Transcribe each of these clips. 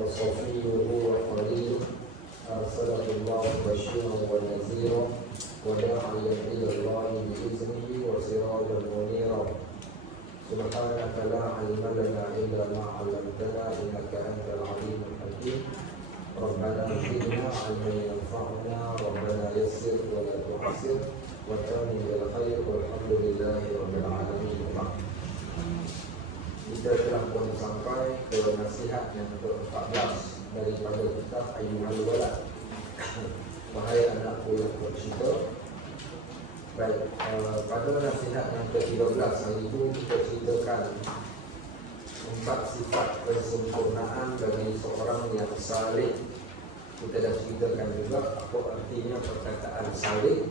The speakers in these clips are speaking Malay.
وصفيه وخليله أرسله الله بشيرا ونذيرا وداعيا إلى الله بإذنه وسراجا منيرا سبحانك لا علم لنا إلا ما علمتنا إنك أنت العليم الحكيم ربنا زدنا علما ينفعنا ربنا يسر ولا تعسر وتمم بالخير والحمد لله رب العالمين. Kita telah pun sampai ke nasihat yang ke-14 daripada kitab Ayyuhal Walad. Wahai anakku yang bercinta. Baik, pada nasihat yang ke-13 hari itu kita ceritakan 4 sifat kesempurnaan bagi seorang yang saleh. Kita dah ceritakan juga apa artinya perkataan saleh,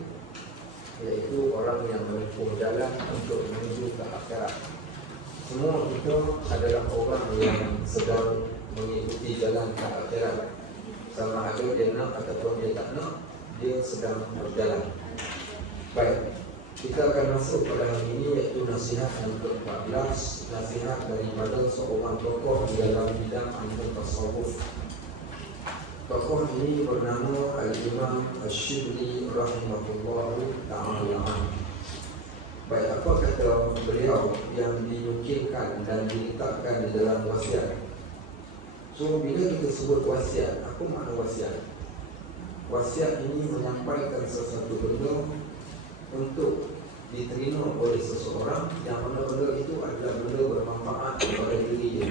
iaitu orang yang menempuh jalan untuk menuju ke akhirat. Semua kita adalah orang yang sedang mengikuti jalan ke akhirat. Sama ada dia nak ataupun dia tak nak, dia sedang berjalan. Baik, kita akan masuk pada hari ini, iaitu nasihat yang ke-14, nasihat daripada seorang tokoh di dalam bidang ilmu tasawuf. Tokoh ini bernama Al-Imam Ash-Shibli rahimahullahu ta'ala. Baik, apa kata beliau yang dinukilkan dan diletakkan di dalam wasiat? So, bila kita sebut wasiat, apa makna wasiat? Wasiat ini menyampaikan sesuatu benda untuk diterima oleh seseorang yang mana benda itu adalah benda bermanfaat kepada diri dia.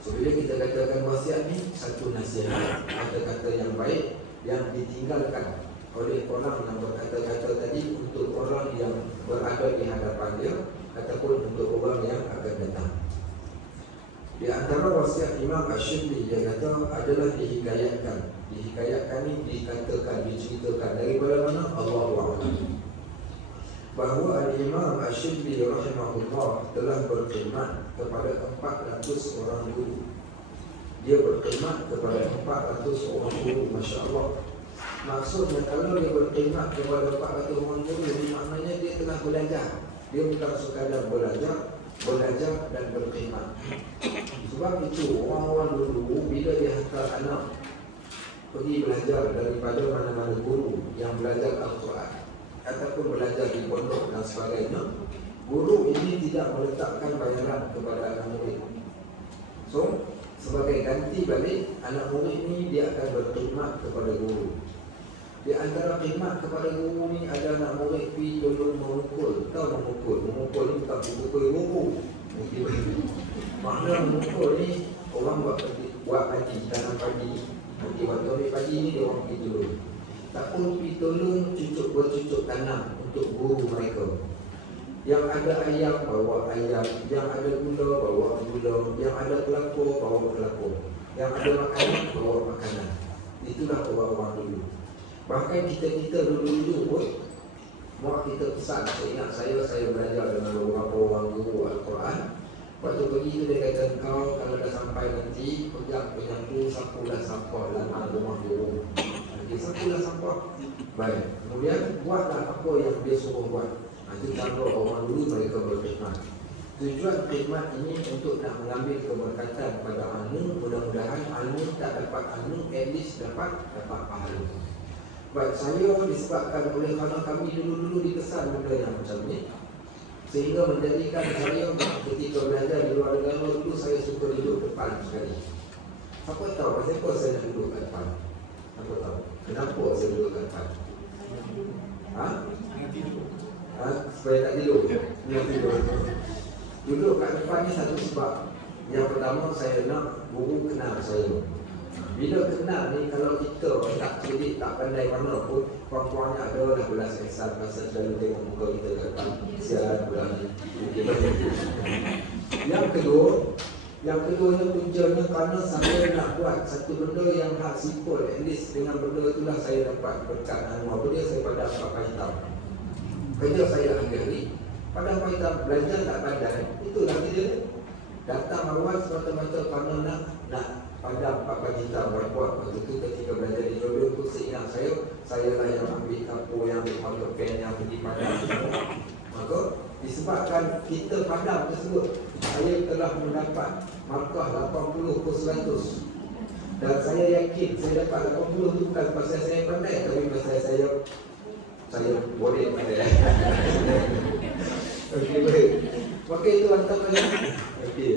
So, bila kita katakan wasiat ni, satu nasihat, kata-kata yang baik yang ditinggalkan oleh orang yang berkata-kata tadi untuk orang yang berada di hadapan dia ataupun untuk orang yang akan datang. Di antara wasiat Imam Ash-Shibli, dia kata adalah dihikayatkan. Dihikayatkan ni dikatakan, diceritakan daripada mana? Allahu a'lam. Bahawa Al-Imam Ash-Shibli rahimahullah telah berkhidmat kepada 400 orang guru. Dia berkhidmat kepada 400 orang guru, Masya Allah. Maksudnya kalau dia berkhidmat kepada 400 orang guru, ini maknanya dia telah belajar. Dia bukan sekadar belajar dan berkhidmat. Sebab itu orang-orang dulu bila dia hantar anak pergi belajar daripada mana-mana guru yang belajar Al-Quran ataupun belajar di pondok dan sebagainya, guru ini tidak meletakkan bayaran kepada anak murid. So, sebagai ganti balik, anak murid ini dia akan berkhidmat kepada guru. Di antara khidmat kepada guru ni ada anak murid pergi tolong memukul. Tahu memukul? Memukul ni bukan memukul guru. Makna memukul ni orang buat pagi, tanam pagi. Nanti waktu ambil pagi ni dia orang pergi tolong. Tak pun pergi tolong bercucuk tanam untuk guru mereka. Yang ada ayam bawa ayam, yang ada gula bawa gula, yang ada kelapa bawa kelapa, yang ada makanan bawa makanan. Itulah orang-orang dulu. Bahkan kita dulu-dulu pun, mak kita pesan, saya ingat saya belajar dengan beberapa orang guru Al-Quran. Waktu pergi tu dia kata, kau kalau dah sampai nanti, pegang tu sapulah sampah dalam rumah guru. Nanti sapulah sampah. Baik, kemudian buatlah apa yang dia suruh buat. Nanti cara orang dulu mereka berkhidmat. Tujuan khidmat ini untuk nak mengambil keberkatan pada ilmu. Mudah-mudahan ilmu tak dapat ilmu, at least dapat pahala. Baik, saya disebabkan oleh kerana kami dulu-dulu dikesan benda yang macam ni, sehingga menjadikan saya ketika belajar di luar negara dulu, saya suka duduk depan sekali. Siapa tahu pasal apa saya nak duduk kat depan? Siapa tahu? Kenapa saya duduk kat depan? Supaya tak tidur? Nak tidur. Duduk kat depan ni satu sebab. Yang pertama, saya nak guru kenal saya. Bila kenal ni, kalau kita tak cerdik, tak pandai mana pun, kurang-kurangnya ada dah belas kesan pasal selalu tengok muka kita kat depan. Sialan bulan ni. Yang keduanya puncanya kerana saya nak buat satu benda yang hak simple. At least dengan benda itulah saya dapat berkat. Apa dia, saya padam pakai hitam. Kerja saya hari-hari, padam pakai hitam, belajar tak pandai. Itulah kerja dia. Datang awal semata-mata kerana nak padam pakai hitam buat. Waktu itu ketika belajar di Jordan tu, seingat saya lah yang ambil kapur, yang ambil powder pen, yang pergi padam semua. Maka disebabkan kita padam tersebut, saya telah mendapat markah 80% pukul 100. Dan saya yakin saya dapat 80 tu bukan pasal saya pandai, tapi pasal saya boleh pandai. Okey, baik. Maka itu antaranya. Okey.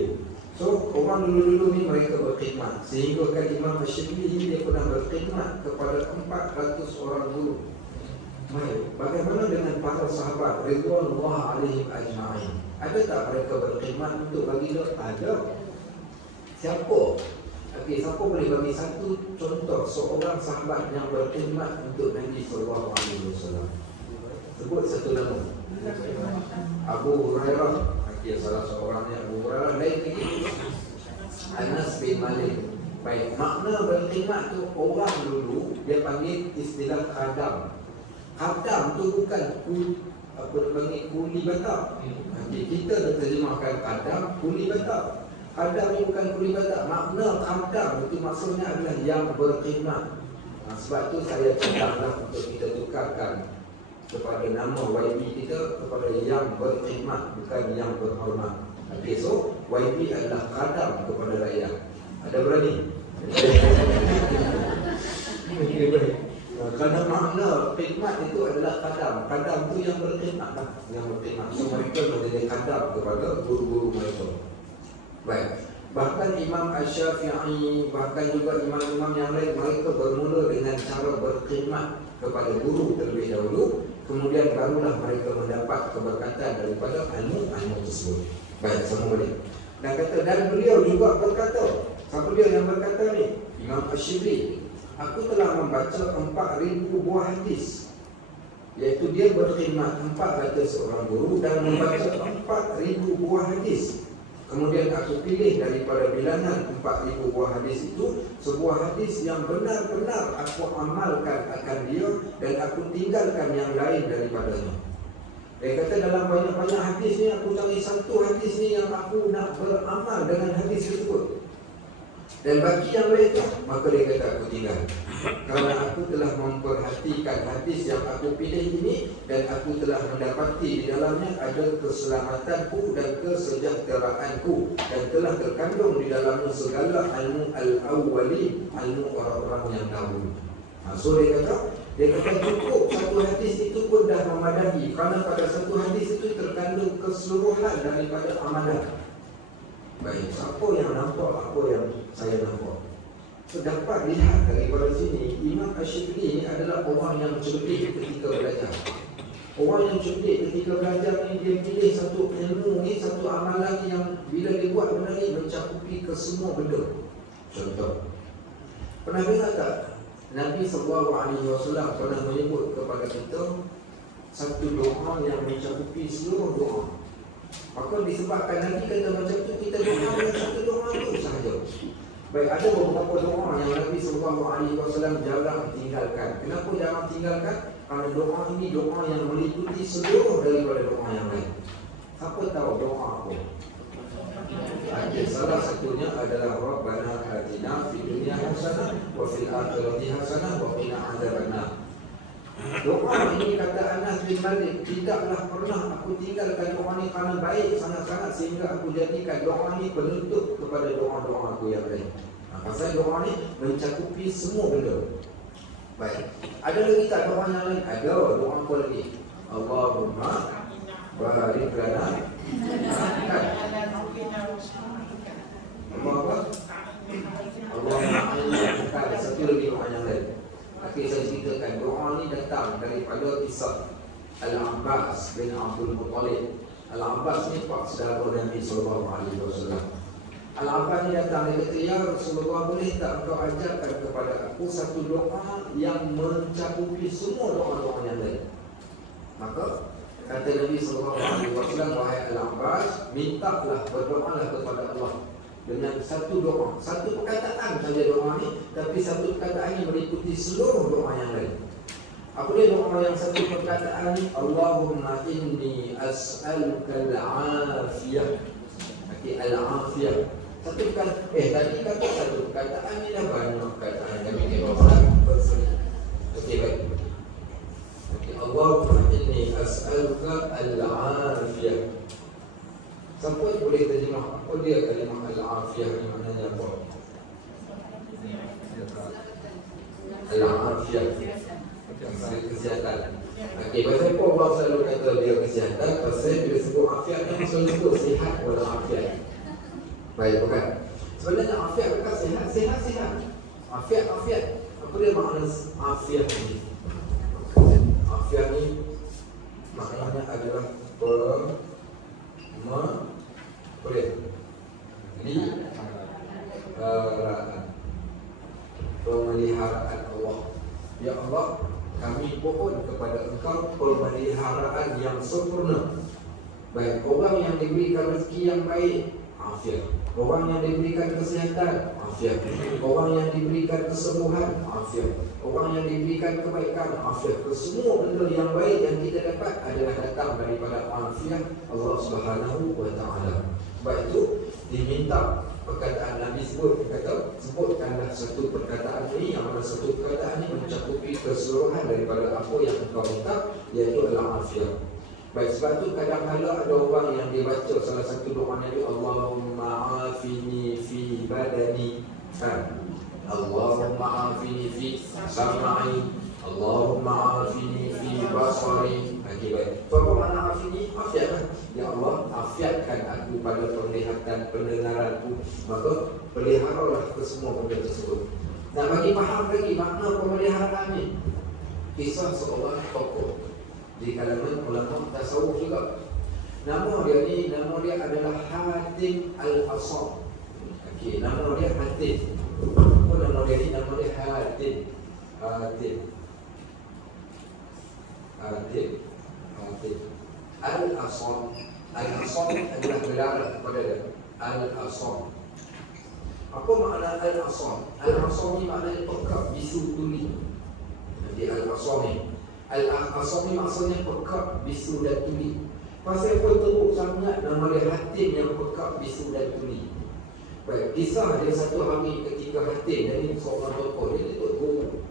So, orang dulu-dulu ni mereka berkhidmat. Sehingga kan Imam Ash-Shibli ini dia pernah berkhidmat kepada 400 orang guru. Baik, bagaimana dengan para sahabat ridwanullah alaihim ajma'in? Ada tak mereka berkhidmat untuk baginda? Ada. Siapa? Okey, siapa boleh bagi satu contoh seorang sahabat yang berkhidmat untuk Nabi sallallahu alaihi wasallam? Sebut satu nama. Abu Hurairah. Okey, salah seorangnya Abu Hurairah. Lain lagi Anas bin Malik. Baik, makna berkhidmat tu orang dulu dia panggil istilah khadam. Khadam tu bukan kuli batak. Okey, kita dah terjemahkan khadam kuli batak. Khadam ni bukan kuli batak. Makna khadam itu maksudnya adalah yang berkhidmat. Sebab tu saya cakaplah untuk kita tukarkan kepada nama YB kita kepada yang berkhidmat, bukan yang berhormat. Okey, so YB adalah khadam kepada rakyat. Ada berani? Okey, baik. Kerana makna khidmat itu adalah khadam. Khadam tu yang berkhidmat lah, yang berkhidmat. So mereka menjadi khadam kepada guru-guru mereka. Baik. Bahkan Imam Asy-Syafi'i, bahkan juga imam-imam yang lain, mereka bermula dengan cara berkhidmat kepada guru terlebih dahulu. Kemudian barulah mereka mendapat keberkatan daripada ilmu tersebut. Baik, semua boleh. Dan kata, dan beliau juga berkata, siapa dia yang berkata ni? Imam Ash-Shibli. Aku telah membaca 4,000 buah hadis. Iaitu dia berkhidmat 400 orang guru dan membaca 4,000 buah hadis. Kemudian aku pilih daripada bilangan 4,000 buah hadis itu sebuah hadis yang benar-benar aku amalkan akan dia dan aku tinggalkan yang lain daripadanya. Dia kata dalam banyak-banyak hadis ni aku cari satu hadis ni yang aku nak beramal dengan hadis tersebut. Dan bagi yang lain tu, maka dia kata aku tinggal. Kerana aku telah memperhatikan hadis yang aku pilih ini dan aku telah mendapati di dalamnya ada keselamatanku dan kesejahteraanku dan telah terkandung di dalamnya segala ilmu al-awwali, ilmu orang-orang yang dahulu. So dia kata cukup satu hadis itu pun dah memadai, kerana pada satu hadis itu terkandung keseluruhan daripada amalan. Baik, siapa yang nampak apa yang saya nampak? So, dapat lihat daripada sini, Imam Ash-Shibli ini adalah orang yang cerdik ketika belajar. Orang yang cerdik ketika belajar ni, dia pilih satu ilmu ni, satu amalan yang bila dia buat benda ni mencakupi ke semua benda. Contoh, pernah dengar tak Nabi SAW pernah menyebut kepada kita satu doa yang mencakupi seluruh doa? Maka disebabkan Nabi kata macam tu, kita doa dengan satu doa tu sahaja. Baik, ada beberapa doa yang Nabi SAW jarang tinggalkan. Kenapa jarang tinggalkan? Kerana doa ini doa yang meliputi seluruh daripada doa yang lain. Siapa tahu doa apa? Salah satunya adalah Rabbana atina fid dunya hasanah wa fil akhirati hasanah wa qina adzabannar. Doa ini kata Anas bin Malik, tidaklah pernah aku tinggalkan doa ini kerana baik sangat-sangat sehingga aku jadikan doa ini penutup kepada doa-doa aku yang lain. Pasal doa ini mencakupi semua benda. Baik, ada lagi tak doa yang lain? Ada, doa apa lagi? Allahumma barik lana. Allahumma bukan satu lagi doa yang lain. Okey, saya ceritakan doa ni datang daripada kisah Al-Abbas bin Abdul Muttalib. Al-Abbas ni pak saudara Nabi SAW. Al-Abbas ni datang, dia kata, ya Rasulullah, boleh tak engkau ajarkan kepada aku satu doa yang mencakupi semua doa-doa yang lain? Maka kata Nabi SAW, wahai Al-Abbas, mintalah, berdoalah kepada Allah dengan satu doa, satu perkataan saja doa ni, tapi satu perkataan ini meliputi seluruh doa yang lain. Apa dia doa yang satu perkataan ni? Allahumma inni as'aluka al-afiyah. Okey, al-afiyah. Satu perkataan, tadi kata satu perkataan ni dah banyak perkataan yang kita bawa bersama. Okey, baik. Okey, Allahumma inni as'aluka al-afiyah. Siapa boleh terjemah apa dia kalimah al-afiyah ni maknanya apa? Al-afiyah, kesihatan. Okey, pasal apa Allah selalu kata dia kesihatan? Pasal bila sebut afiat ni maksud sebut sihat wala afiat. Baik, bukan? Sebenarnya afiat bukan sihat. Afiat. Apa dia makna afiat ni? Afiat ni maknanya adalah pemeliharaan Allah. Ya Allah, kami mohon kepada Engkau pemeliharaan yang sempurna. Baik, orang yang diberikan rezeki yang baik, afiat. Orang yang diberikan kesihatan, afiat. Orang yang diberikan kesembuhan, afiat. Orang yang diberikan kebaikan, afiat. Semua benda yang baik yang kita dapat adalah datang daripada afiat Allah Subhanahu wa Ta'ala. Sebab itu diminta perkataan Nabi sebutkanlah satu perkataan ini, yang mana satu perkataan ini mencakupi keseluruhan daripada apa yang engkau minta, iaitu adalah afiat. Baik, sebab itu kadang-kadang ada orang yang dia baca salah satu doa Nabi, Allahumma afini fi badani, Allahumma afini fi sam'i, Allahumma afini fi basari. Okey, baik. Apa makna afini? Afiat. Ya Allah, afiatkan aku pada penglihatan, pendengaranku. Maka peliharalah kesemua benda tersebut. Dan bagi faham lagi makna pemeliharaan ni, kisah seorang tokoh di kalangan ulama tasawuf juga. Nama dia adalah Hatim Al-Asam. Okey, nama dia Hatim. Apa nama dia ni? Nama dia Hatim. Al-Asam. Al-Asam adalah gelar kepada dia. Al-Asam. Apa makna Al-Asam? Al-Asam ni maknanya pekat, bisu, tuli. Jadi Al-Asam ni, Al-Asam ni maksudnya pekat, bisu dan tuli. Pasal apa teruk sangat nama dia Hatim yang pekat, bisu dan tuli. Baik, kisah dia satu hari ketika Hatim, dan ini seorang tokoh, dia tutup guru.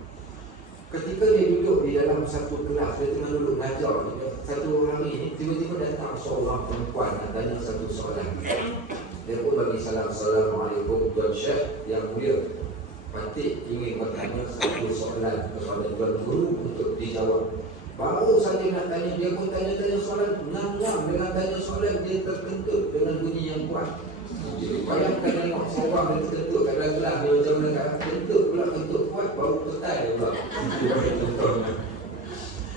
Ketika dia duduk di dalam satu kelas, dia tengah duduk mengajar. Satu hari ni tiba-tiba datang seorang perempuan dan tanya satu soalan. Dia pun bagi salam, Assalamualaikum Tuan Syekh yang mulia. Patik ingin bertanya satu soalan kepada Tuan Guru untuk dijawab. Baru saja nak tanya, dia pun tanya-tanya soalan. Ngam-ngam dengan tanya soalan, dia terkentut dengan bunyi yang kuat. Bayangkan tengok seorang dia terkentut kat dalam kelas, dia macam mana kat kentut pula, kentut kuat, baru petai dia pula.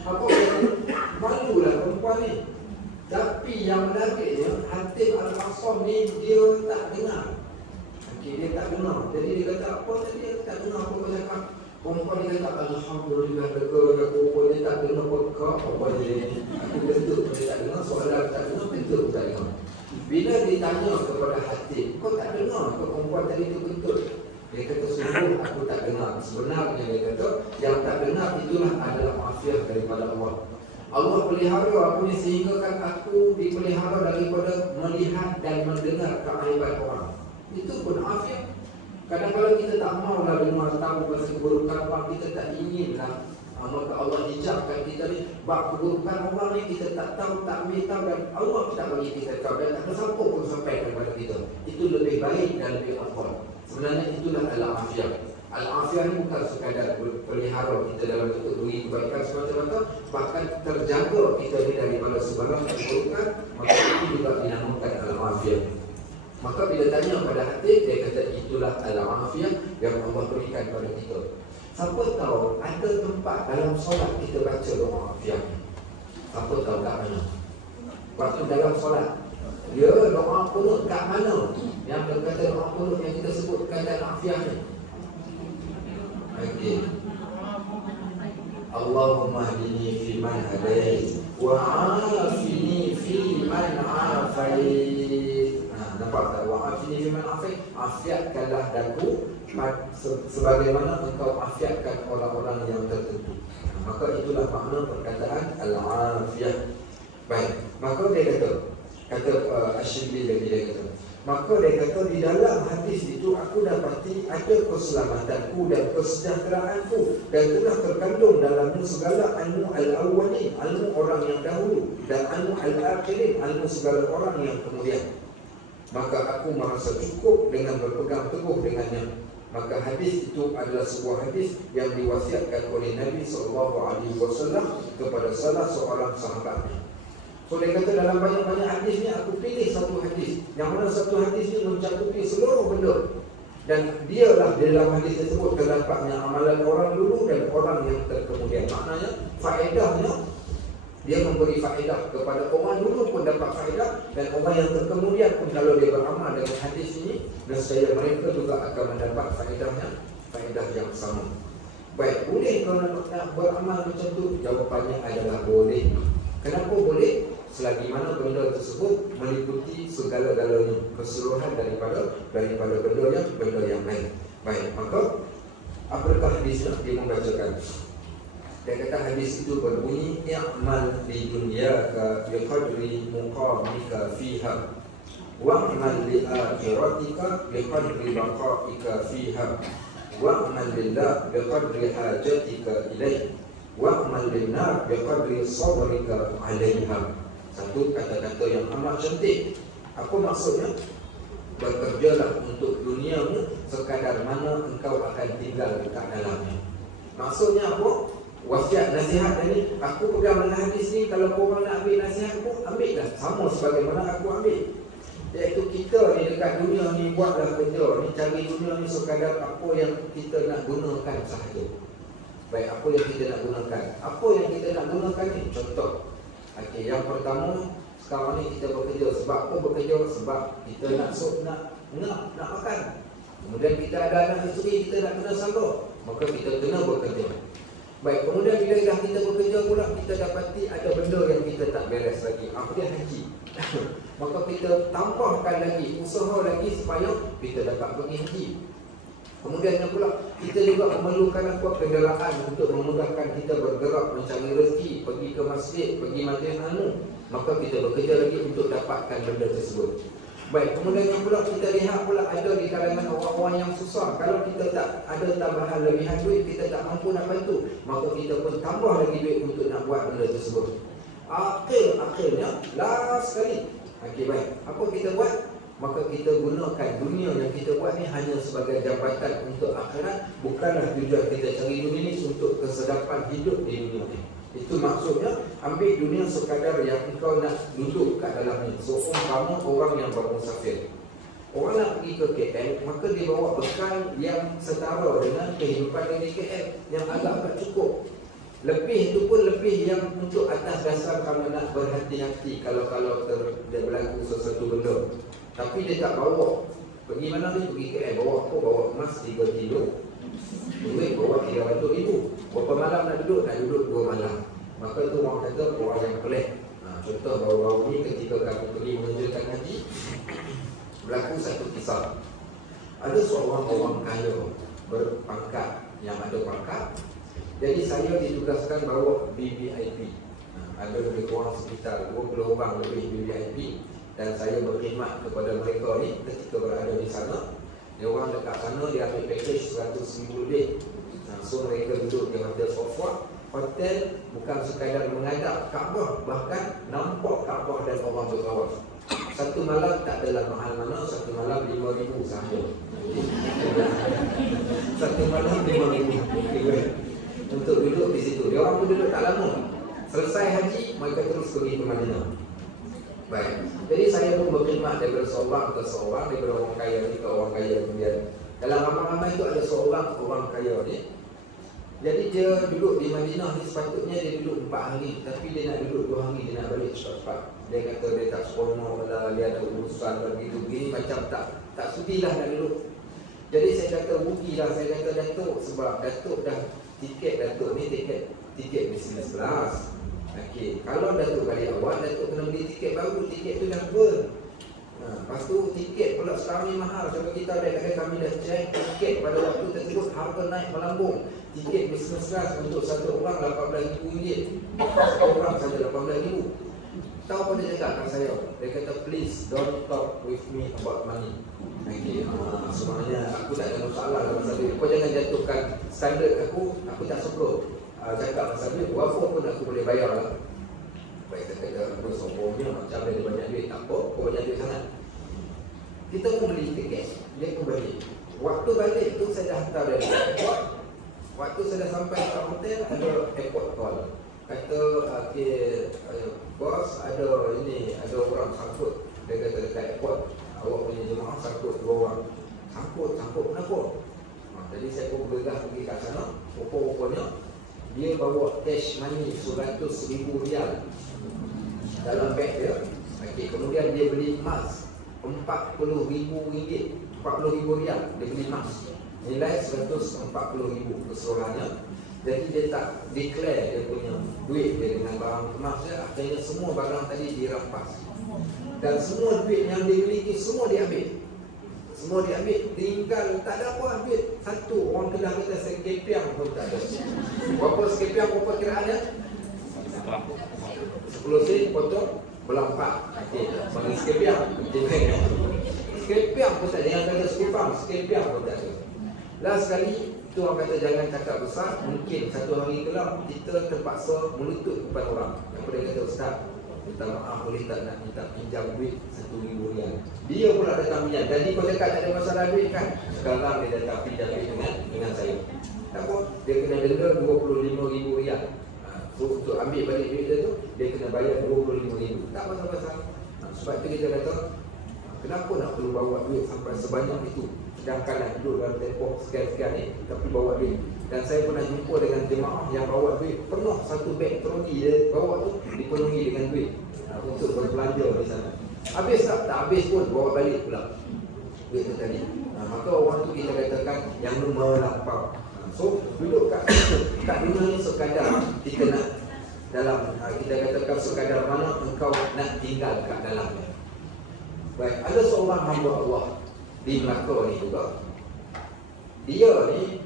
Apa yang malulah perempuan ni. Tapi yang menariknya, Hatim Al-Asam ni dia tak dengar. Okey, dia tak dengar. Jadi dia kata apa tadi, dia tak dengar apa kau cakap. Perempuan dia kata Alhamdulillah, aku dia tak dengar apa dia ni. Aku kentut dia tak dengar, soalan tak dengar, kentut tak dengar. Bila ditanya kepada Hatim, kau tak dengar ke perempuan tadi tu kentut? Dia kata sungguh aku tak dengar. Sebenarnya dia kata yang tak dengar itulah adalah afiat daripada Allah. Allah pelihara aku ni sehingga kan aku dipelihara daripada melihat dan mendengar keaiban orang. Itu pun afiat. Kadang-kadang kita tak maulah dengar tahu pasal keburukan orang, kita tak inginlah. Maka Allah hijabkan kita ni, bab keburukan orang ni kita tak tahu, tak ambil tahu, dan Allah tidak bagi kita tahu, dan tak ada siapa pun sampai kepada kita. Itu lebih baik dan lebih afdal. Sebenarnya itulah al-afiyah. Al-afiyah ni bukan sekadar pelihara kita dalam bentuk beri kebaikan semata-mata, bahkan terjaga kita ni daripada sebarang keburukan, maka itu juga dinamakan al-afiyah. Maka bila tanya pada hati, dia kata itulah al-afiyah yang Allah berikan kepada kita. Siapa tahu ada tempat dalam solat kita baca doa afiyah. Siapa tahu kat mana? Waktu dalam solat, dia doa kunut kat mana? Yang berkata doa kunut yang kita sebutkan dalam afiyah ni. Okey. Allahumma hdini fi man hadait wa afini fi man afait. Nampak tak? Wa afini fi man afait. Afiatkanlah daku sebagaimana engkau afiatkan orang-orang yang tertentu. Maka itulah makna perkataan al-afiyah. Baik, maka dia kata Ash-Shibli lagi dia kata, maka dia kata di dalam hadis itu aku dapati ada keselamatanku dan kesejahteraanku, dan telah terkandung dalamnya segala ilmu al-awwalin, ilmu orang yang dahulu, dan ilmu al-akhirin, ilmu segala orang yang kemudian. Maka aku merasa cukup dengan berpegang teguh dengannya. Maka hadis itu adalah sebuah hadis yang diwasiatkan oleh Nabi SAW kepada salah seorang sahabatnya. So dia kata dalam banyak-banyak hadis ni aku pilih satu hadis, yang mana satu hadis ni mencakupi seluruh benda. Dan dialah dalam hadis tersebut terdapatnya amalan orang dulu dan orang yang terkemudian. Maknanya faedahnya, dia memberi faedah kepada orang dulu pun dapat faedah, dan orang yang terkemudian pun kalau dia beramal dengan hadis ini, nescaya mereka juga akan mendapat faedahnya, faedah yang sama. Baik, boleh kalau nak beramal macam tu? Jawapannya adalah boleh. Kenapa boleh? Selagi mana benda tersebut meliputi segala-galanya, keseluruhan daripada benda yang lain. Baik, maka apakah hadis yang dia membacakan? Dia kata hadis itu berbunyi, i'mal li dunyaka biqadri muqamika fiha wa'mal li akhiratika biqadri baqaika fiha wa'mal lillah biqadri hajatika ilaih wa'mal linnar biqadri sabrika 'alaiha. Satu kata-kata yang amat cantik. Apa maksudnya? Bekerjalah untuk duniamu sekadar mana engkau akan tinggal dekat dalamnya. Maksudnya apa? Wasiat nasihat ini, aku pegang dengan hadis ni, kalau korang nak ambil nasihat aku, ambil dah sama sebagaimana aku ambil. Iaitu kita ni dekat dunia ni buatlah kerja ni, cari dunia ni sekadar apa yang kita nak gunakan sahaja. Baik, apa yang kita nak gunakan? Apa yang kita nak gunakan ni? Contoh, okey, yang pertama, sekarang ni kita bekerja. Sebab apa bekerja? Sebab kita nak makan. Kemudian kita ada anak isteri, kita nak kena salur, maka kita kena bekerja. Baik, kemudian bila dah kita bekerja pula, kita dapati ada benda yang kita tak beres lagi. Apa dia? Haji. Maka kita tambahkan lagi, usaha lagi supaya kita dapat pergi haji. Kemudian pula, kita juga memerlukan kenderaan untuk memudahkan kita bergerak mencari rezeki, pergi ke masjid, pergi majlis ilmu. Maka kita bekerja lagi untuk dapatkan benda tersebut. Baik, kemudian yang pula kita lihat pula ada di kalangan orang-orang yang susah. Kalau kita tak ada tambahan lebihan duit, kita tak mampu nak bantu, maka kita pun tambah lagi duit untuk nak buat benda tersebut. Akhirnya, last sekali, okey, baik, apa kita buat? Maka kita gunakan dunia yang kita buat ni hanya sebagai jabatan untuk akhirat. Bukanlah tujuan kita cari dunia ni untuk kesedapan hidup di dunia ni. Itu maksudnya, ambil dunia sekadar yang engkau nak duduk kat dalam ni. So, kamu orang yang bermusafir, orang nak pergi ke KL, maka dia bawa bekal yang setara dengan kehidupan di KL, yang agak cukup. Lebih itu pun lebih yang untuk atas dasar kamu nak berhati-hati kalau dia berlaku sesuatu benda. Tapi dia tak bawa. Pergi mana ni? Pergi KL. Bawa apa? Bawa emas 3 kilo. Duit bawa 300,000. Berapa malam nak duduk? Nak duduk 2 malam. Maka itu orang kata orang yang pelik. Contoh baru-baru ni ketika kami pergi menunjukkan haji, berlaku satu kisah. Ada seorang orang kaya berpangkat, yang ada pangkat. Jadi saya ditugaskan bawa BVIP. Ada lebih kurang sekitar 20 orang lebih BVIP. Dan saya berkhidmat kepada mereka ni ketika berada di sana. Dia orang dekat sana, dia ambil package 100,000 lebih. So mereka duduk di hotel sofa. Hotel bukan sekadar menghadap Kaabah, bahkan nampak Kaabah dan orang bertawaf. Satu malam tak adalah mahal mana, satu malam 5,000 sahaja. Satu malam 5,000 untuk duduk di situ. Dia orang pun duduk tak lama. Selesai haji, mereka terus pergi ke Madinah. Baik, jadi saya pun berkhidmat daripada seorang ke seorang, daripada orang kaya ni ke orang kaya kemudian. Dalam ramai-ramai itu ada seorang orang kaya ni. Jadi dia duduk di Madinah ni, sepatutnya dia duduk 4 hari, tapi dia nak duduk 2 hari, dia nak balik cepat-cepat. Dia kata dia tak seronok lah, dia ada urusan begitu begini, macam tak sudilah nak duduk. Jadi saya kata rugilah, saya kata Datuk, sebab Datuk dah tiket Datuk ni tiket business class. Okey, kalau Datuk balik awal, Datuk kena beli tiket baru, tiket tu dah burn. Lepas tu tiket pula sekarang ni mahal. Coba kita lihat, kami dah check tiket pada waktu tersebut, harga naik melambung. Tiket business class untuk satu orang RM18,000. Satu orang saja RM18,000. Tahu apa dia cakap kat saya? Dia kata, please don't talk with me about money. Okay, sebenarnya aku tak ada masalah dalam masalah duit. Kau jangan jatuhkan standard aku tak suka cakap pasal duit. Berapa pun aku boleh bayar lah. Baik, kata aku sombongnya macam dia ada banyak duit. Tak apa, kau banyak duit sangat. Kita pun beli tiket, dia pun balik. Waktu balik tu saya dah hantar dari airport. Waktu saya dah sampai ke hotel, ada airport call. Kata, okay, bos, ada orang sangkut. Dia kata dekat airport, awak punya jemaah sangkut 2 orang. Sangkut kenapa? Jadi saya pun bergegas pergi kat sana. Rupa-rupanya dia bawa cash money 100,000 rial dalam beg dia. Okay, kemudian dia beli emas 40,000 ringgit, 40,000 rial. Dia beli emas nilai 140,000 keseluruhannya. Jadi dia tak declare dia punya duit dia dengan barang emas dia. Akhirnya semua barang tadi dirampas. Dan semua duit yang dia miliki semua diambil. Semua diambil, tinggal tak ada apa duit. Satu orang Kedah kata sekepiang pun tak ada. Berapa sekepiang, berapa kiraan dia? 10 sen potong belah 4. Okey, bagi sekepiang. Sekepiang pun tak ada. Yang kata sekepang, sekepiang pun tak ada. Last sekali, itu orang kata jangan cakap besar. Mungkin satu hari kelak kita terpaksa melutut kepada orang. Yang boleh kata, Ustaz, minta maaf boleh tak nak minta pinjam duit 1,000 rial. Dia pula datang pinjam. Jadi kau cakap tak ada masalah duit kan? Sekarang dia datang pinjam duit dengan saya. Tak apa, dia kena denda 25,000 rial. So untuk ambil balik duit dia tu, dia kena bayar 25,000. Tak pasal-pasal. Sebab tu kita kata, kenapa nak perlu bawa duit sampai sebanyak itu? Sedangkan nak duduk dalam tempoh sekian-sekian ni, tapi bawa duit. Dan saya pernah jumpa dengan jemaah yang bawa duit penuh satu beg troli dia bawa tu dipenuhi dengan duit untuk berbelanja di sana. Habis tak? Tak habis pun bawa balik pula duit tu tadi. Maka orang tu kita katakan yang melampau. So duduk kat dunia ni sekadar kita nak dalam, kita katakan sekadar mana engkau nak tinggal kat dalamnya. Baik, ada seorang hamba Allah di Melaka ni juga. Dia ni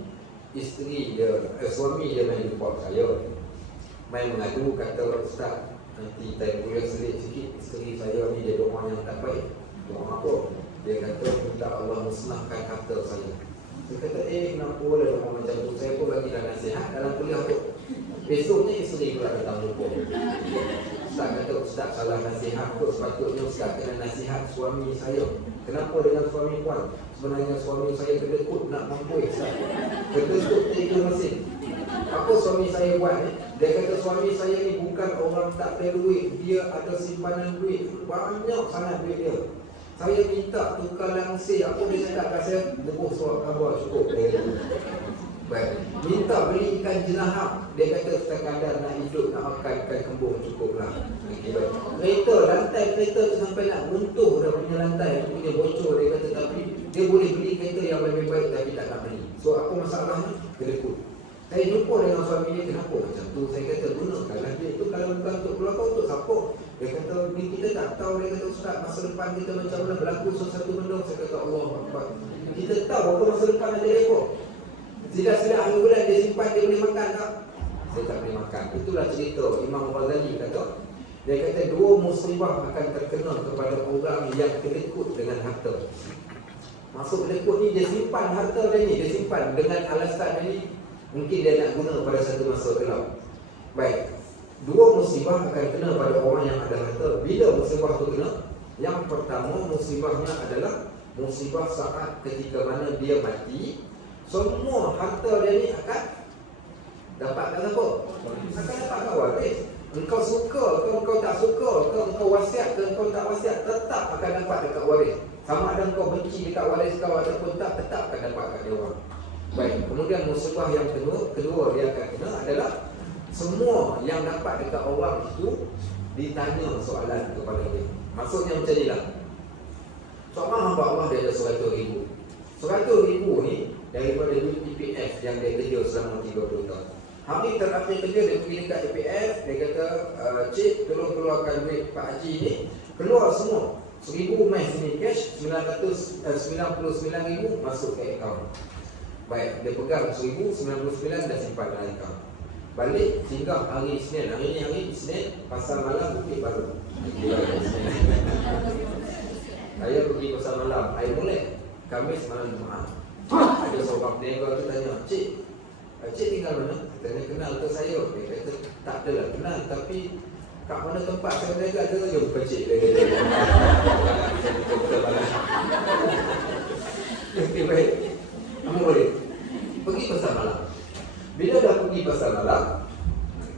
isteri dia, suami dia main jumpa saya, main mengadu, kata, Ustaz, nanti time kuliah selit sikit, isteri saya ni dia doa yang tak baik. Doa apa? Dia kata minta Allah musnahkan harta saya. Saya kata, kenapa lah doa macam tu? Saya pun bagi dah nasihat dalam kuliah tu. Besoknya isteri pula datang jumpa. Ustaz kata, Ustaz salah nasihat tu. Sepatutnya Ustaz kena nasihat suami saya. Kenapa dengan suami puan? Sebenarnya suami saya kedekut nak mampu Ustaz. Kedekut tiga mesin. Apa suami saya buat ni? Dia kata suami saya ni bukan orang tak ada duit. Dia ada simpanan duit. Banyak sangat duit dia. Saya minta tukar langsir. Apa dia cakap kat saya? Lebuh surat khabar cukup. Baik. Minta beli ikan jenahap. Dia kata sekadar nak hidup, nak makan ikan kembung cukuplah. Okay, baik. Kereta, lantai kereta tu sampai nak runtuh dah punya lantai. Dia punya bocor. Dia kata tapi dia boleh beli kereta yang lebih baik tapi tak nak beli. So apa masalahnya? Kedekut. Saya jumpa dengan suami dia, kenapa macam tu? Saya kata gunakanlah duit tu kalau bukan untuk keluarga, untuk siapa? Dia kata ni kita tak tahu. Dia kata Ustaz masa depan kita macam mana berlaku sesuatu benda. Saya kata Allah Akbar. Kita tahu apa masa depan ada rekod. Sila-sila hari bulan dia simpan, dia boleh makan tak? Saya tak boleh makan. Itulah cerita Imam Ghazali kata. Dia kata dua musibah akan terkena kepada orang yang kedekut dengan harta. Maksud kedekut ni dia simpan harta dia ni, dia simpan dengan alasan dia ni mungkin dia nak guna pada satu masa kelak. Baik. Dua musibah akan kena pada orang yang ada harta. Bila musibah tu kena? Yang pertama musibahnya adalah musibah saat ketika mana dia mati. Semua harta dia ni akan dapat kat siapa? Akan dapat kat waris. Engkau suka ke engkau tak suka ke, engkau wasiat ke engkau tak wasiat, tetap akan dapat dekat waris. Sama ada engkau benci dekat waris kau ataupun tak, tetap akan dapat kat dia orang. Baik, kemudian musibah yang kedua dia akan kena adalah semua yang dapat dekat orang itu ditanya soalan kepada dia. Maksudnya macam ni lah. Seorang hamba Allah dia ada 100,000. 100,000 ni daripada duit EPF yang dia kerja selama 30 tahun. Hari terakhir kerja dia pergi dekat EPF. Dia kata, Cik tolong keluarkan duit Pak Haji ni. Keluar semua 1,000 mai sini cash, 99,000 masuk ke akaun. Baik, dia pegang 1,099 dah simpan dalam akaun. Balik singgah hari Isnin. Hari ni hari Isnin, pasar malam bukit baru. Saya pergi pasar malam, saya boleh Khamis malam Jumaat. Ada seorang peniaga tu tanya, Cik tinggal mana? Katanya kenal ke saya? Dia kata tak adalah kenal, tapi kat mana tempat saya berniaga ada je bukan cik. Dia kata okay, baik. Kamu boleh pergi pasar malam. Bila dah pergi pasar malam,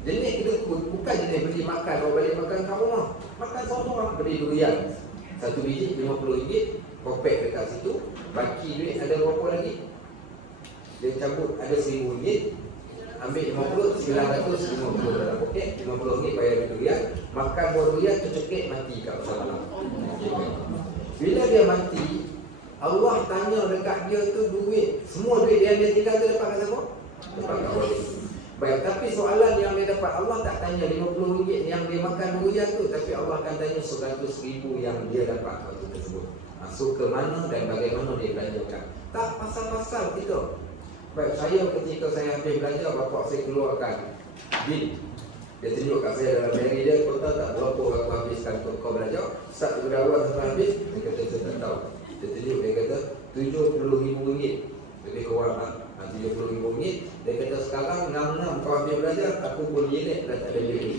jenis kita bukan jenis beli makan. Kalau balik makan kat rumah, makan seorang-seorang. Beli durian satu biji RM50, kopek dekat situ. Baki duit ada berapa lagi, dia cabut ada RM1,000, ambil 50, 950 dalam poket, RM50 bayar durian. Makan buah durian, tercekik, mati kat pasar malam. Bila dia mati, Allah tanya dekat dia tu duit, semua duit yang dia tinggal tu dapat kat siapa? Dapat kat waris. Baik, tapi soalan yang dia dapat, Allah tak tanya RM50 yang dia makan durian tu, tapi Allah akan tanya RM100,000 yang dia dapat waktu tersebut. So ke mana dan bagaimana dia belanjakan? Tak pasal-pasal kita. Baik, saya ketika saya habis belajar, bapak saya keluarkan bil. Dia tunjuk kat saya dalam diary dia, kau tahu tak berapa aku habiskan kau belajar? Start dari awal sampai habis. Dia kata saya tak tahu. Dia tunjuk, dia kata RM70,000. Lebih kurang RM70,000. Dia kata sekarang 6 kau habis belajar, aku pun jelek dah tak ada duit.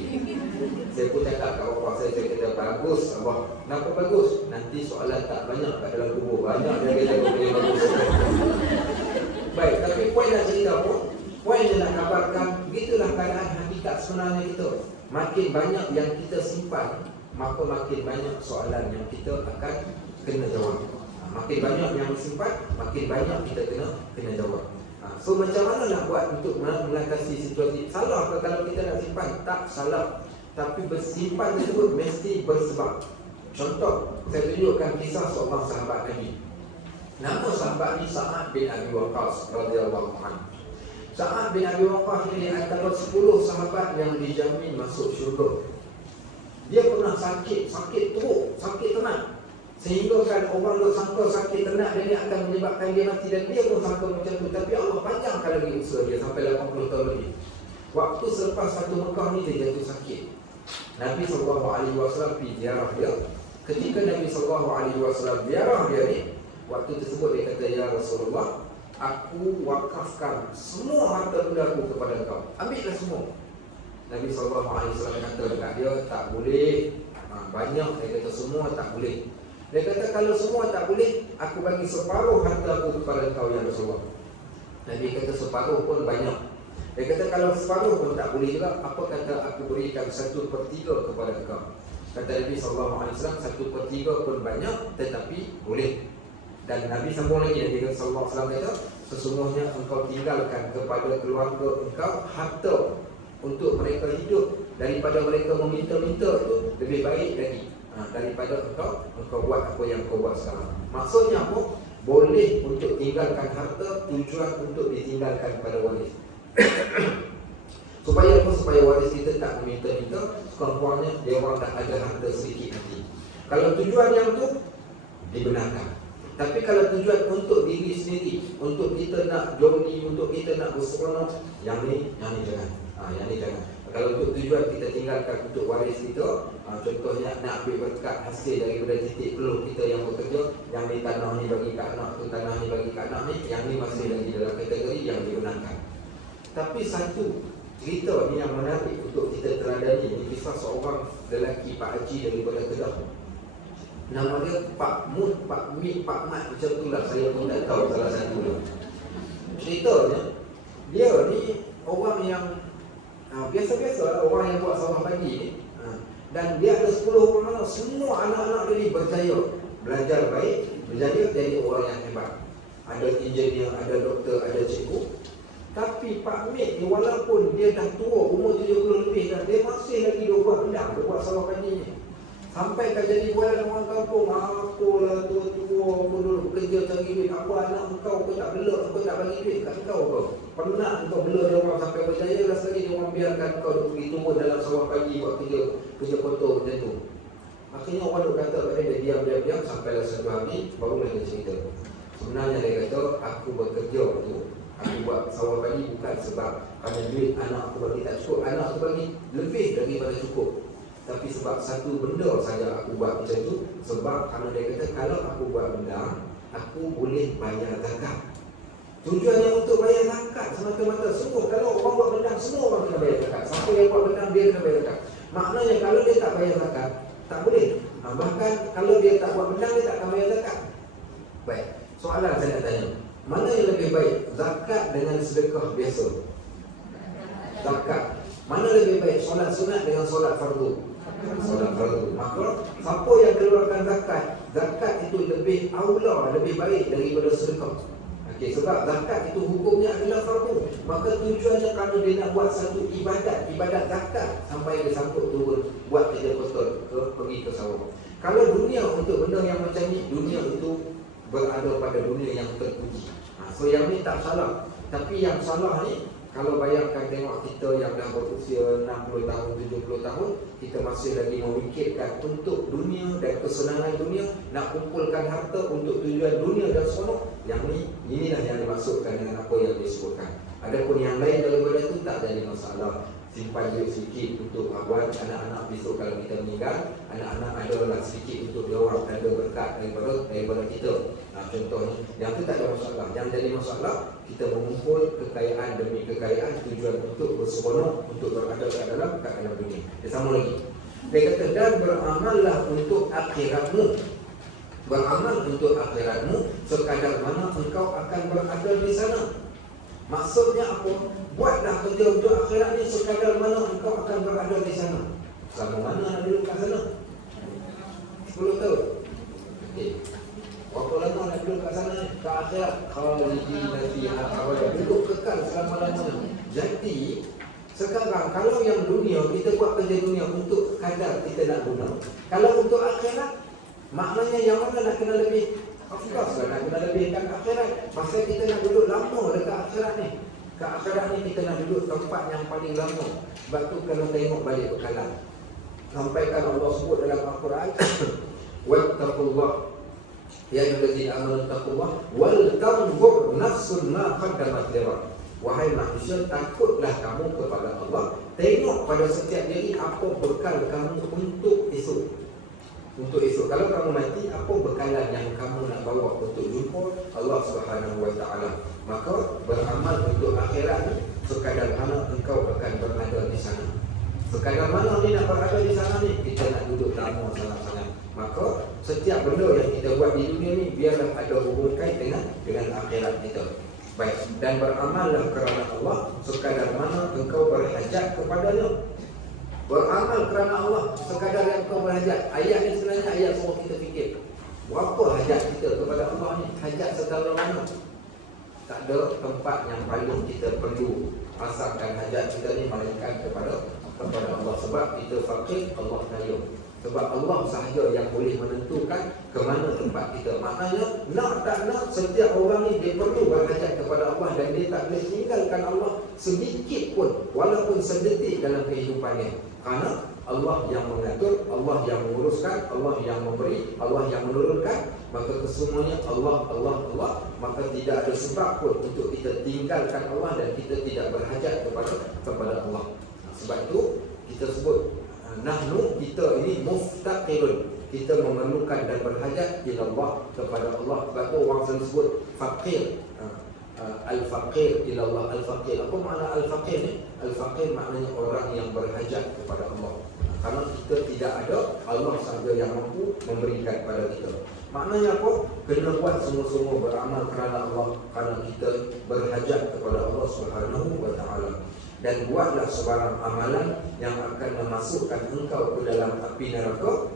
Saya pun cakap kat bapak saya kata bagus abah. Kenapa bagus? Nanti soalan tak banyak kat dalam kubur. Banyak dia kata boleh bagus. Baik, tapi poin nak cerita pun, poin dia nak kabarkan, begitulah keadaan hakikat sebenarnya kita. Makin banyak yang kita simpan, maka makin banyak soalan yang kita akan kena jawab. Makin banyak yang disimpan, makin banyak kita kena jawab. So macam mana nak buat untuk mengatasi situasi? Salah ke kalau kita nak simpan? Tak salah. Tapi bersimpan tersebut mesti bersebab. Contoh, saya tunjukkan kisah seorang sahabat Nabi. Nama sahabat ni Sa'ad bin Abi Waqqas radhiyallahu anhu. Sa'ad bin Abi Waqqas ini antara 10 sahabat yang dijamin masuk syurga. Dia pernah sakit teruk, sakit tenat. Sehingga kan orang tu sangka sakit tenat dia ni akan menyebabkan dia mati, dan dia pun sangka macam tu. Tapi Allah panjangkan lagi usaha dia sampai 80 tahun lebih. Waktu selepas satu Mekah ni dia jatuh sakit. Nabi SAW pergi ziarah dia. Ketika Nabi SAW ziarah dia ni, waktu tersebut dia kata, ya Rasulullah, aku wakafkan semua harta benda aku kepada kau. Ambillah semua. Nabi SAW kata dekat dia, tak boleh. Banyak, dia kata semua tak boleh. Dia kata kalau semua tak boleh, aku bagi separuh harta aku kepada kau ya Rasulullah. Nabi kata separuh pun banyak. Dia kata kalau separuh pun tak boleh juga, apa kata aku berikan 1/3 kepada kau. Kata Nabi SAW, 1/3 pun banyak tetapi boleh. Dan Nabi sambung lagi, Nabi SAW kata, sesungguhnya engkau tinggalkan kepada keluarga engkau harta untuk mereka hidup, daripada mereka meminta-minta itu lebih baik lagi daripada engkau buat apa yang kau buat sekarang. Maksudnya apa? Boleh untuk tinggalkan harta, tujuan untuk ditinggalkan pada waris. Supaya apa? Supaya waris kita tak meminta-minta, sekurang-kurangnya dia orang tak ada harta sedikit nanti. Kalau tujuan yang tu dibenarkan. Tapi kalau tujuan untuk diri sendiri, untuk kita nak joli, untuk kita nak berseronok, yang ni jangan. Yang ni jangan. Kalau untuk tujuan kita tinggalkan untuk waris kita, contohnya nak ambil berkat hasil daripada titik peluh kita yang bekerja, yang ni tanah ni bagi kat anak tu, tanah ni bagi kat anak ni, yang ni masih lagi dalam kategori yang dibenarkan. Tapi satu cerita ni yang menarik untuk kita teladani, ini kisah seorang lelaki Pak Haji daripada Kedah. Nama dia Pak Mut, Pak Mit, Pak Mat, macam tu lah, saya pun tak tahu salah satu lah. Ceritanya, dia ni orang yang biasa-biasa, orang yang buat sawah padi ni. Dan dia ada 10 orang anak, semua anak-anak dia ni berjaya, belajar baik, berjaya jadi orang yang hebat. Ada engineer, ada doktor, ada cikgu. Tapi Pak Mit ni walaupun dia dah tua, umur 70 lebih dah, dia masih lagi dia buat benda, dia buat sawah padi ni. Sampai kan jadi bualan orang kampung, apalah tua-tua pun dulu bekerja cari duit, apa anak engkau tak belak, engkau tak bagi duit kat engkau ke? Pernah engkau belak dia orang sampai berjaya, last lagi dia orang biarkan engkau pergi turun dalam sawah pagi buat kerja kotor macam tu. Akhirnya orang duk kata pada dia diam sampailah satu hari barulah dia cerita. Sebenarnya dia kata, aku bekerja tu, aku buat sawah padi bukan sebab kerana duit anak aku bagi tak cukup, anak aku bagi lebih daripada cukup. Tapi sebab satu benda saja aku buat macam tu, sebab kerana dia kata kalau aku buat benda, aku boleh bayar zakat. Tujuannya untuk bayar zakat semata-mata. Semua kalau orang buat benda, semua orang kena bayar zakat. Siapa yang buat benda, dia kena bayar zakat. Maknanya kalau dia tak bayar zakat, tak boleh. Bahkan kalau dia tak buat benda, dia tak akan bayar zakat. Baik, soalan saya nak tanya, mana yang lebih baik? zakat dengan sedekah biasa? Zakat. Mana lebih baik, solat sunat dengan solat fardu? Solat fardu. Maka siapa yang keluarkan zakat, zakat itu lebih aula, lebih baik daripada sedekah. Okey, sebab zakat itu hukumnya adalah fardu. Maka tujuannya kerana dia nak buat satu ibadat zakat sampai dia sanggup turun buat kerja kotor pergi ke sawah. Kalau dunia untuk benda yang macam ni, dunia itu berada pada dunia yang terpuji. So yang ni tak salah. Tapi yang salah ni, kalau bayangkan tengok kita yang dah berusia 60 tahun, 70 tahun, kita masih lagi memikirkan untuk dunia dan kesenangan dunia, nak kumpulkan harta untuk tujuan dunia dan seronok. Yang ni, inilah yang dimaksudkan dengan apa yang disebutkan. Adapun yang lain daripada itu tak jadi masalah. Simpan duit sedikit untuk buat anak-anak besok kalau kita meninggal, anak-anak adalah sedikit untuk dia orang tanda berkat daripada kita. Contohnya, yang itu tak ada masalah. Yang jadi masalah, kita mengumpul kekayaan demi kekayaan, tujuan untuk berseronok, untuk berada kat dalam dunia. Dia sama lagi. Dia kata, dan beramallah untuk akhiratmu. Beramal untuk akhiratmu sekadar mana engkau akan berada di sana. Maksudnya apa? Buatlah kerja untuk akhirat ni sekadar mana engkau akan berada di sana. Selama mana nak duduk kat sana? 10 tahun. Okey. Berapa lama nak duduk kat sana ni? Kat akhirat. Khalidina fiha abada. Duduk kekal selama-lamanya. Jadi, sekarang kalau yang dunia, kita buat kerja dunia untuk kadar kita nak guna. Kalau untuk akhirat, maknanya yang mana nak kena lebih? Of course lah, nak kena lebihkan akhirat. Pasal kita nak duduk lama dekat akhirat ni. Kat akhirat ni kita nak duduk tempat yang paling lama. Sebab tu kalau tengok balik bekalan, sampaikan Allah sebut dalam Al-Quran, wattaqullah ya ayyuhallazina amanu taqullah wal tanzur nafsun ma qaddamat lighad. Wahai manusia, takutlah kamu kepada Allah. Tengok pada setiap diri apa bekal kamu untuk esok. Untuk esok, kalau kamu mati, apa bekalan yang kamu nak bawa untuk jumpa Allah Subhanahu Wa Taala? Maka beramal untuk akhirat ni sekadar mana engkau akan berada di sana. Sekadar mana ni nak berada di sana ni, kita nak duduk lama sangat-sangat. Maka setiap benda yang kita buat di dunia ni biarlah ada hubungan dengan akhirat kita. Baik, dan beramallah kerana Allah sekadar mana engkau berhajat kepadanya. Beramal kerana Allah sekadar yang kau berhajat. Ayat ni sebenarnya ayat semua kita fikir. Berapa hajat kita kepada Allah ni? Hajat setara mana? Tak ada tempat yang paling kita perlu asalkan hajat kita ni melainkan kepada Allah. Sebab kita fakir, Allah kaya. Sebab Allah sahaja yang boleh menentukan ke mana tempat kita. Maknanya, nak tak nak, setiap orang ni dia perlu berhajat kepada Allah. Dan dia tak boleh tinggalkan Allah sedikit pun, walaupun sedetik dalam kehidupannya. Kerana Allah yang mengatur, Allah yang menguruskan, Allah yang memberi, Allah yang menurunkan. Maka kesemuanya Allah. Maka tidak ada sebab pun untuk kita tinggalkan Allah dan kita tidak berhajat kepada Allah. Sebab itu kita sebut nahnu, kita ini muftaqirun. Kita memerlukan dan berhajat ila Allah, kepada Allah. Sebab itu orang selalu sebut faqir. Al-faqir ila Allah. Al-faqir, apa makna al-faqir ni? Al-faqir maknanya orang yang berhajat kepada Allah. Karena kita tidak ada, Allah sahaja yang mampu memberikan kepada kita. Maknanya apa? Kena buat semua-semua beramal kerana Allah, kerana kita berhajat kepada Allah Subhanahu Wa Taala. Dan buatlah sebarang amalan yang akan memasukkan engkau ke dalam api neraka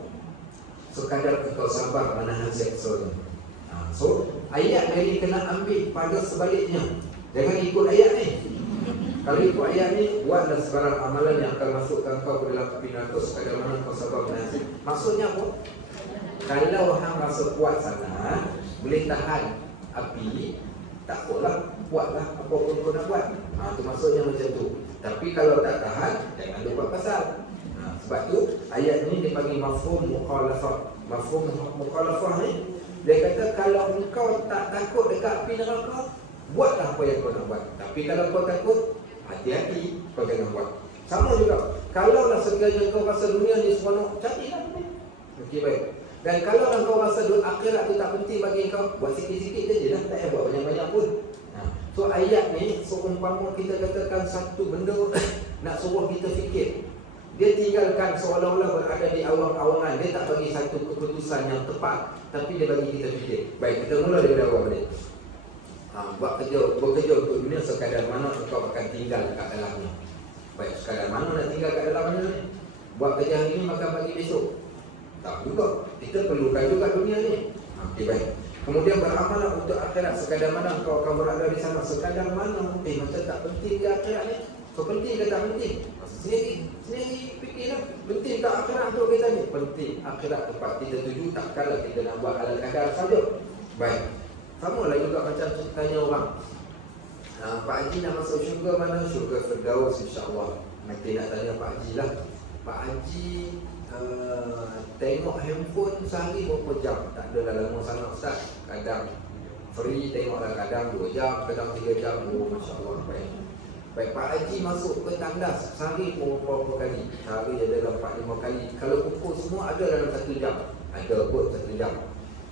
sekadar engkau sabar menahan seksa. So, ayat ini kena ambil pada sebaliknya. Jangan ikut ayat ni. Kalau ikut ayat ni, buatlah sebarang amalan yang akan masukkan kau ke dalam api neraka sekadar mana kau sabar menahan. Maksudnya apa? Kalau hang rasa kuat sangat, boleh tahan api, tak apalah, buatlah apa pun kau nak buat. Itu maksudnya macam tu. Tapi kalau tak tahan, jangan lupa pasal. Sebab tu ayat ni dipanggil mafhum mukhalafah. Mafhum mukhalafah ni, dia kata kalau engkau tak takut dekat api neraka, buatlah apa yang kau nak buat. Tapi kalau kau takut, hati-hati, kau jangan buat. Sama juga, kalau lah sekiranya kau rasa dunia ni seronok, carilah dunia. Okey, baik. Dan kalau kau rasa akhirat tu tak penting bagi kau, buat sikit-sikit je lah, tak payah buat banyak-banyak pun. So ayat ni, seumpama kita katakan satu benda nak suruh kita fikir. Dia tinggalkan seolah-olah berada di awang-awangan. Dia tak bagi satu keputusan yang tepat, tapi dia bagi kita fikir. Baik, kita mula dari awal ni. bekerja untuk dunia sekadar mana engkau akan tinggal kat dalamnya. Baik, sekadar mana nak tinggal kat dalamnya ni? Buat kerja hari ni makan pagi besok? Tak juga. Kita perlukan juga dunia ni. Okey, baik. Kemudian beramallah untuk akhirat. Sekadar mana engkau akan berada di sana? Sekadar mana? Macam tak penting di akhirat ni? So penting ke tak penting? Sendiri fikirlah. Penting tak akhirat untuk kita ni? Penting. Akhirat tempat kita tuju, tak kala kita nak buat ala kadar saja. Baik. Sama lah juga macam tanya orang, Pak Haji nak masuk syurga mana? Syurga Firdaus insya-Allah. Nanti nak tanya Pak Haji lah. Pak Haji tengok handphone sehari berapa jam? Tak adalah lama sangat Ustaz. Kadang free tengoklah, kadang 2 jam, kadang 3 jam. Oh, masya-Allah. Baik, Pak Haji masuk ke tandas sehari berapa kali? Sehari ada 4-5 kali. Kalau pukul semua ada dalam 1 jam. Ada kot 1 jam.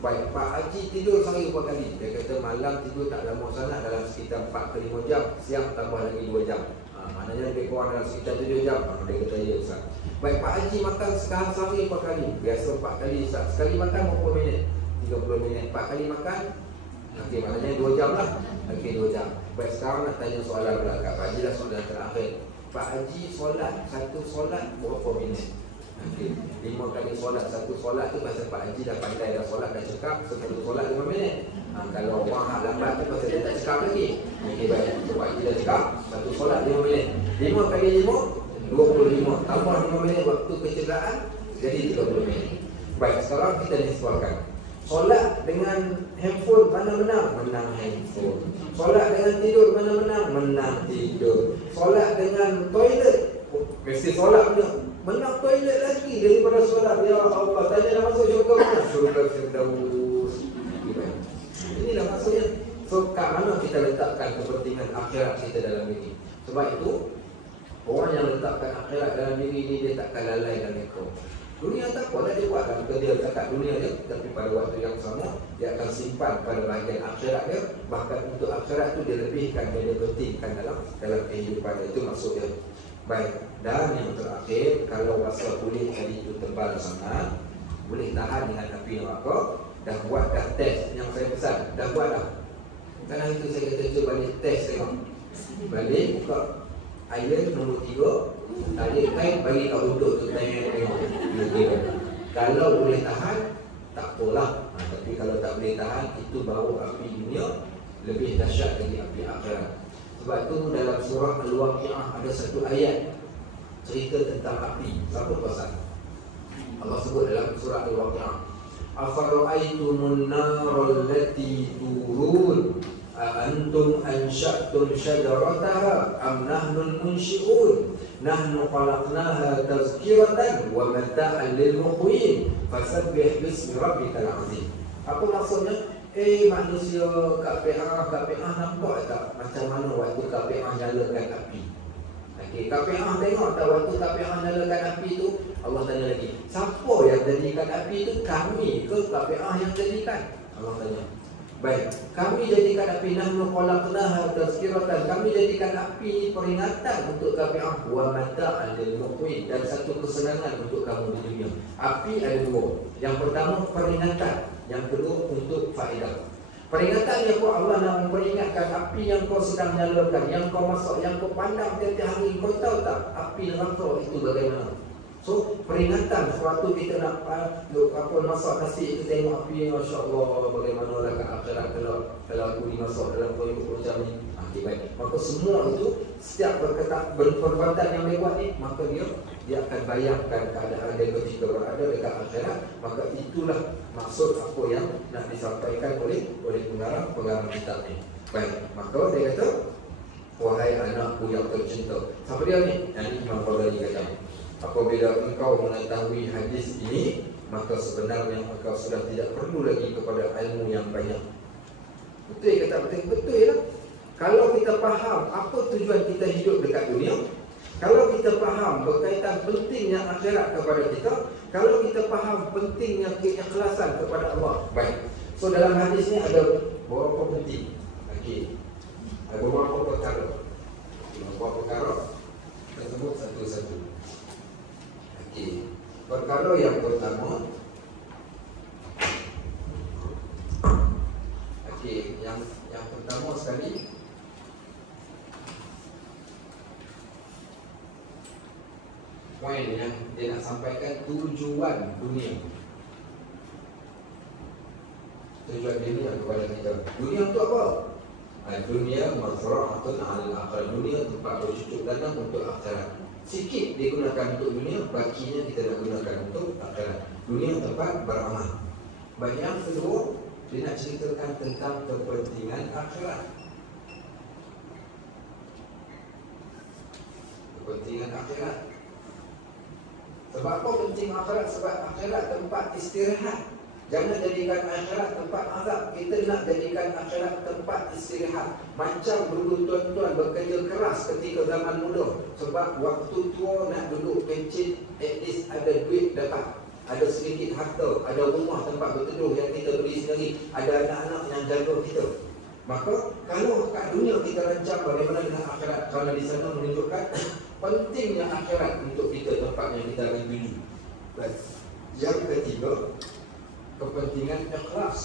Baik, Pak Haji tidur sehari berapa kali? Dia kata malam tidur tak lama sangat, dalam sekitar 4 ke 5 jam. Siang tambah lagi 2 jam. Maknanya lebih kurang dalam sekitar 7 jam. Dia kata ya Ustaz. Baik, Pak Haji makan sehari berapa kali? Biasa 4 kali Ustaz. Sekali makan berapa minit? 30 minit. 4 kali makan? Okey, maknanya 2 jam lah. Okey, 2 jam. Baik, sekarang nak tanya soalan pula kat Pak Haji lah, soalan terakhir. Pak Haji solat, satu solat berapa minit? Okay. 5 kali solat, satu solat tu pasal Pak Haji dah pandai dah solat, dah cakap satu solat 5 minit. Kalau orang lambat tu pasal dia tak cakap lagi. Okey, baik. So, Pak Haji dah cakap satu solat 5 minit. 5 kali 5 25. Tambah 5 minit waktu kecederaan, jadi 30 minit. Baik, sekarang kita nisbahkan. Solat dengan handphone mana menang? Menang handphone. Solat dengan tidur mana menang? Menang tidur. Solat dengan toilet, mesti solat punya. Menang toilet lagi daripada solat. Ya Allah, tanya dah masuk syurga mana? Syurga Firdaus. Inilah maksudnya. So, kat mana kita letakkan kepentingan akhirat kita dalam diri? Sebab itu, orang yang letakkan akhirat dalam diri ni, dia takkan lalai dan neko. Dunia tak apa dah dia buat dalam kerja dekat dunia dia, tapi pada waktu yang sama dia akan simpan pada bahagian akhirat dia. Bahkan untuk akhirat tu dia lebihkan, dia pentingkan dalam kehidupan dia. Itu maksud dia. Baik, dan yang terakhir, kalau rasa kulit tadi itu tebal sangat, boleh tahan dengan api neraka. Dah buat dah test yang saya pesan, dah buat dah. Kadang itu saya kata cuba balik test tengok. Balik buka iron nombor 3, tarik kain bagi kat untuk tu tengok. Kalau boleh tahan, tak apalah. Tapi kalau tak boleh tahan, itu baru api dunia lebih dahsyat dari api akhirat. Sebab itu dalam surah Al-Waqi'ah ada satu ayat cerita tentang api. Siapa pasal? Allah sebut dalam surah Al-Waqi'ah, afara'aytumun narul lati turun antum ansha'tum syajarataha am nahnul munsyi'un nahnu khalaqnaha tazkiratan wa mata'an lil muqwin fasabbih bismi rabbikal azim. Apa maksudnya? Manusia KPA nampak tak macam mana waktu KPA nyalakan api? Okey, KPA tengok tak waktu KPA nyalakan api tu? Allah tanya lagi, siapa yang jadikan api tu? Kami ke KPA yang jadikan? Allah tanya. Baik, kami jadikan api, nahnu khalaqnaha tazkiratan, kami jadikan api peringatan untuk KPA, wa mata'an lil muqwin, dan satu kesenangan untuk kamu di dunia. Api ada dua. Yang pertama peringatan, yang kedua untuk faedah. Peringatan yang Allah nak memperingatkan api yang kau sedang nyalakan, yang kau masak, yang kau pandang tiap-tiap hari. Kau tahu tak api neraka itu bagaimana? So, peringatan suatu kita nak masak nasi itu, tengok api, Masya Allah, bagaimana lah kat akhirat kalau aku dimasak dalam koyuk macam ni. Baik. Maka semua itu, setiap perbuatan yang dia buat ni, maka dia akan bayangkan keadaan dia ketika berada dekat akhirat. Maka itulah maksud apa yang nak disampaikan oleh pengarang kitab ni. Baik, maka dia kata, wahai anakku yang tercinta. Siapa dia ni? Yang ni Imam Ghazali kata, apabila engkau mengetahui hadis ini, maka sebenarnya engkau sudah tidak perlu lagi kepada ilmu yang banyak. Betul ke tak betul? Betul lah. Kalau kita faham apa tujuan kita hidup dekat dunia, kalau kita faham berkaitan pentingnya akhirat kepada kita, kalau kita faham pentingnya keikhlasan kepada Allah. Baik. So dalam hadis ni ada beberapa penting. Okey. Ada beberapa perkara. Beberapa perkara kita sebut satu-satu. Okey. Perkara yang pertama, okey, yang pertama poin yang dia nak sampaikan, tujuan dunia. Tujuan dunia kepada kita. Dunia untuk apa? Dunia mazra'atun 'alal akhirah. Dunia tempat bercucuk tanam untuk akhirat. Sikit digunakan untuk dunia, bakinya kita nak gunakan untuk akhirat. Dunia tempat beramal. Baik, yang kedua, dia nak ceritakan tentang kepentingan akhirat. Kepentingan akhirat. Sebab apa penting akhirat? Sebab akhirat tempat istirahat. Jangan jadikan akhirat tempat azab. Kita nak jadikan akhirat tempat istirahat. Macam dulu tuan-tuan bekerja keras ketika zaman muda. Sebab waktu tua nak duduk pencet, at least ada duit dapat, ada sedikit harta, ada rumah tempat berteduh yang kita beli sendiri, ada anak-anak yang jaga kita. Maka kalau kat dunia kita rancang bagaimana dengan akhirat, kerana di sana menunjukkan pentingnya akhirat untuk kita, tempat yang kita akan tuju. Yang ketiga, kepentingan ikhlas.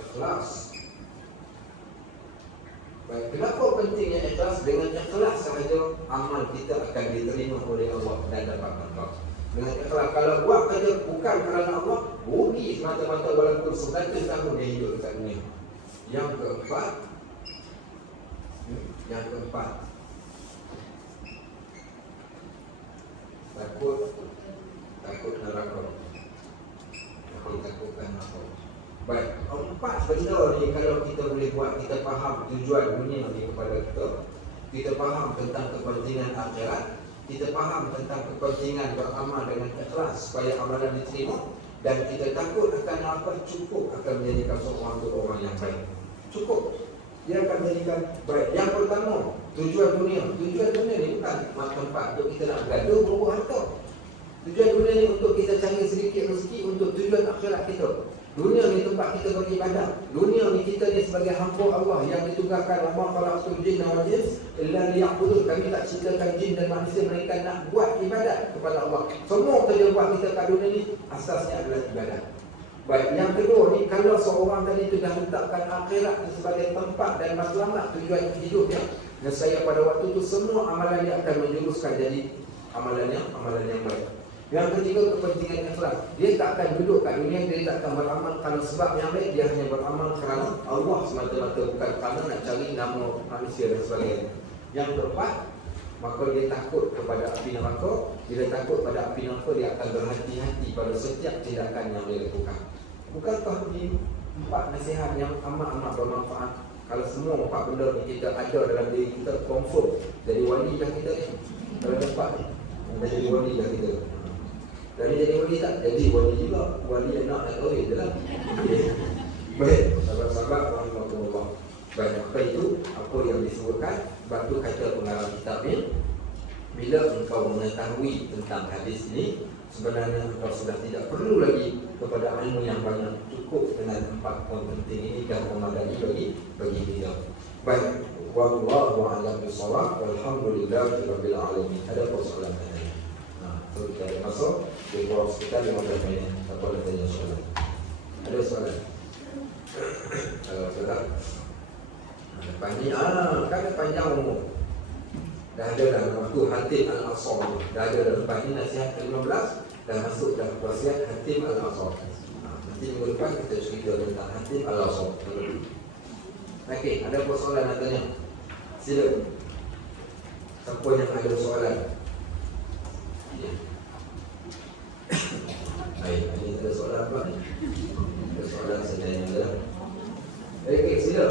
Ikhlas. Baik, kenapa pentingnya ikhlas? Dengan ikhlas sahaja amal kita akan diterima oleh Allah dan dapat manfaat. Dengan ikhlas, kalau buat kerja bukan kerana Allah, rugi semata-mata walaupun 100 tahun dia hidup dekat dunia. Yang keempat, takut neraka. Takutkan neraka. Baik, 4 benda ni kalau kita boleh buat, kita faham tujuan dunia ni kepada kita, kita faham tentang kepentingan akhirat, kita faham tentang kepentingan beramal dengan ikhlas supaya amalan diterima, dan kita takut akan apa, cukup akan menjadikan seorang itu orang yang baik. Cukup, dia akan menjadikan baik. Yang pertama, tujuan dunia. Tujuan dunia ni bukan tempat untuk kita nak bergaduh, berebut harta. Tujuan dunia ni untuk kita cari sedikit rezeki untuk tujuan akhirat kita. Dunia ni tempat kita beribadah. Dunia ni kita ni sebagai hamba Allah yang ditugaskan, wa ma khalaqtul jinna wal ins illa liya'budun. Kami tak ciptakan jin dan manusia melainkan nak buat ibadat kepada Allah. Semua kerja buat kita kat dunia ni asasnya adalah ibadat. Baik, yang kedua ni, kalau seorang tadi tu dah letakkan akhirat sebagai tempat dan matlamat tujuan hidupnya, nescaya pada waktu tu semua amalan dia akan menjuruskan jadi amalan yang baik. Yang ketiga, kepentingan ikhlas. Dia tak akan duduk kat dunia, dia tak akan beramal kerana sebab yang baik, dia hanya beramal kerana Allah semata-mata, bukan kerana nak cari nama manusia dan sebagainya. Yang keempat, maka dia takut kepada api neraka. Bila takut pada api neraka, dia akan berhati-hati pada setiap tindakan yang dia lakukan. Bukankah ini 4 nasihat yang amat-amat bermanfaat? Kalau semua 4 benda ni kita ada dalam diri kita, confirm jadi wali dah kita ni. Kalau dapat ni, dah jadi wali dah kita. Dari jadi wali tak? Jadi wali juga. Wali anak nak kahwin je lah. Baik, sahabat-sahabat rahimahullah. Baik, maka itu apa yang disebutkan. Sebab tu kata pengarang kitab ni, bila engkau mengetahui tentang hadis ini, sebenarnya engkau sudah tidak perlu lagi kepada ilmu yang banyak. Cukup dengan 4 poin penting ini dan memadai bagi kita. Baik, wallahu a'lam bishawab, walhamdulillahirabbil alamin. Ada persoalan tadi? So kita masuk di ruang sekitar 15 minit. Tak boleh tanya soalan. Ada soalan? Soalan? Lepas ni, kan panjang umur. Dah ada dah nama tu, Hatim Al-Asar. Dah ada dah. Lepas ni nasihat ke-15 dah masuk dah wasiat Hatim Al-Asar. Nanti minggu depan kita cerita tentang Hatim Al-Asar. Okey, ada persoalan nak tanya? Sila. Siapa yang ada soalan? Baik, ini ada soalan apa ni? Ada soalan sebenarnya ada. Okey, sila.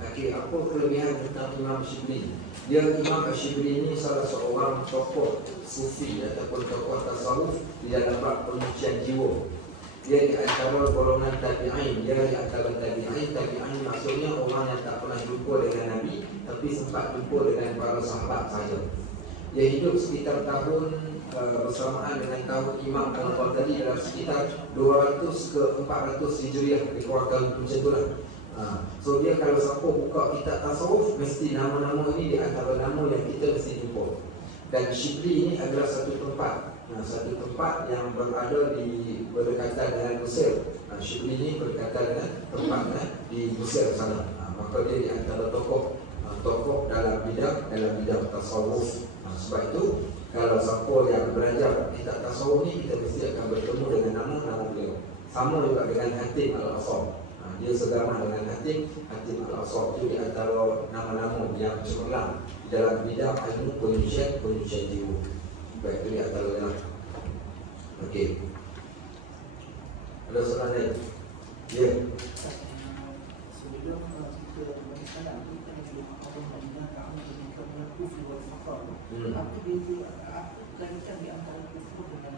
Okey, apa kelebihan tentang Imam Shibli? Dia Imam Shibli ini salah seorang tokoh sufi ataupun tokoh tasawuf di dalam bab penyucian jiwa. Dia di antara golongan tabi'in. Dia di antara tabi'in. Tabi'in maksudnya orang yang tak pernah jumpa dengan Nabi, tapi sempat jumpa dengan para sahabat saja. Dia hidup sekitar tahun bersamaan dengan tahun Imam Al-Qadhi dalam sekitar 200 ke 400 Hijriah, lebih kurang tahun macam tu lah. So dia kalau siapa buka kitab tasawuf, mesti nama-nama ini di antara nama yang kita mesti jumpa. Dan Shibli ini adalah satu tempat satu tempat yang berada di berdekatan dengan Mesir. Syibli ini berdekatan dengan tempat di Mesir sana. Maka dia di antara tokoh dalam bidang tasawuf. Sebab itu kalau siapa yang belajar kitab tasawuf ni, kita mesti akan bertemu dengan nama beliau. Sama juga dengan Hatim Al-Asam. Dia segama dengan Hatim Al-Asam. Itu di antara nama-nama yang cemerlang dalam bidang ilmu penyucian jiwa. Baik, itu di antaranya. Okey. Ada soalan lain? Ya. Sebelum kita berbicara, kita Allah mengingatkan dengan kufur wal faqr. Apa dia kaitan di antara kufur dengan?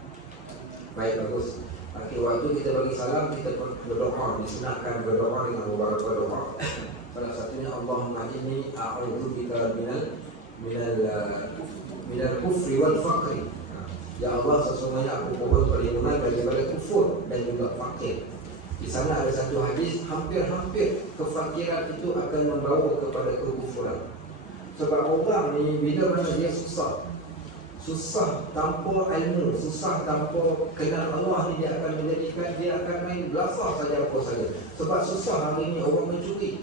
Baik, bagus. Okey, waktu kita bagi salam, kita berdoa, disunahkan berdoa dengan beberapa doa. Salah satunya Allahumma inni a'udzubika minal kufri wal faqri. Ya Allah, sesungguhnya aku mohon perlindungan daripada kufur dan juga fakir. Di sana ada satu hadis, hampir-hampir kefakiran itu akan membawa kepada kekufuran. Sebab orang ni bila mana dia susah tanpa ilmu, susah tanpa kenal Allah ni, dia akan menjadikan dia akan main belasah saja apa saja. Sebab susah hari ini orang mencuri.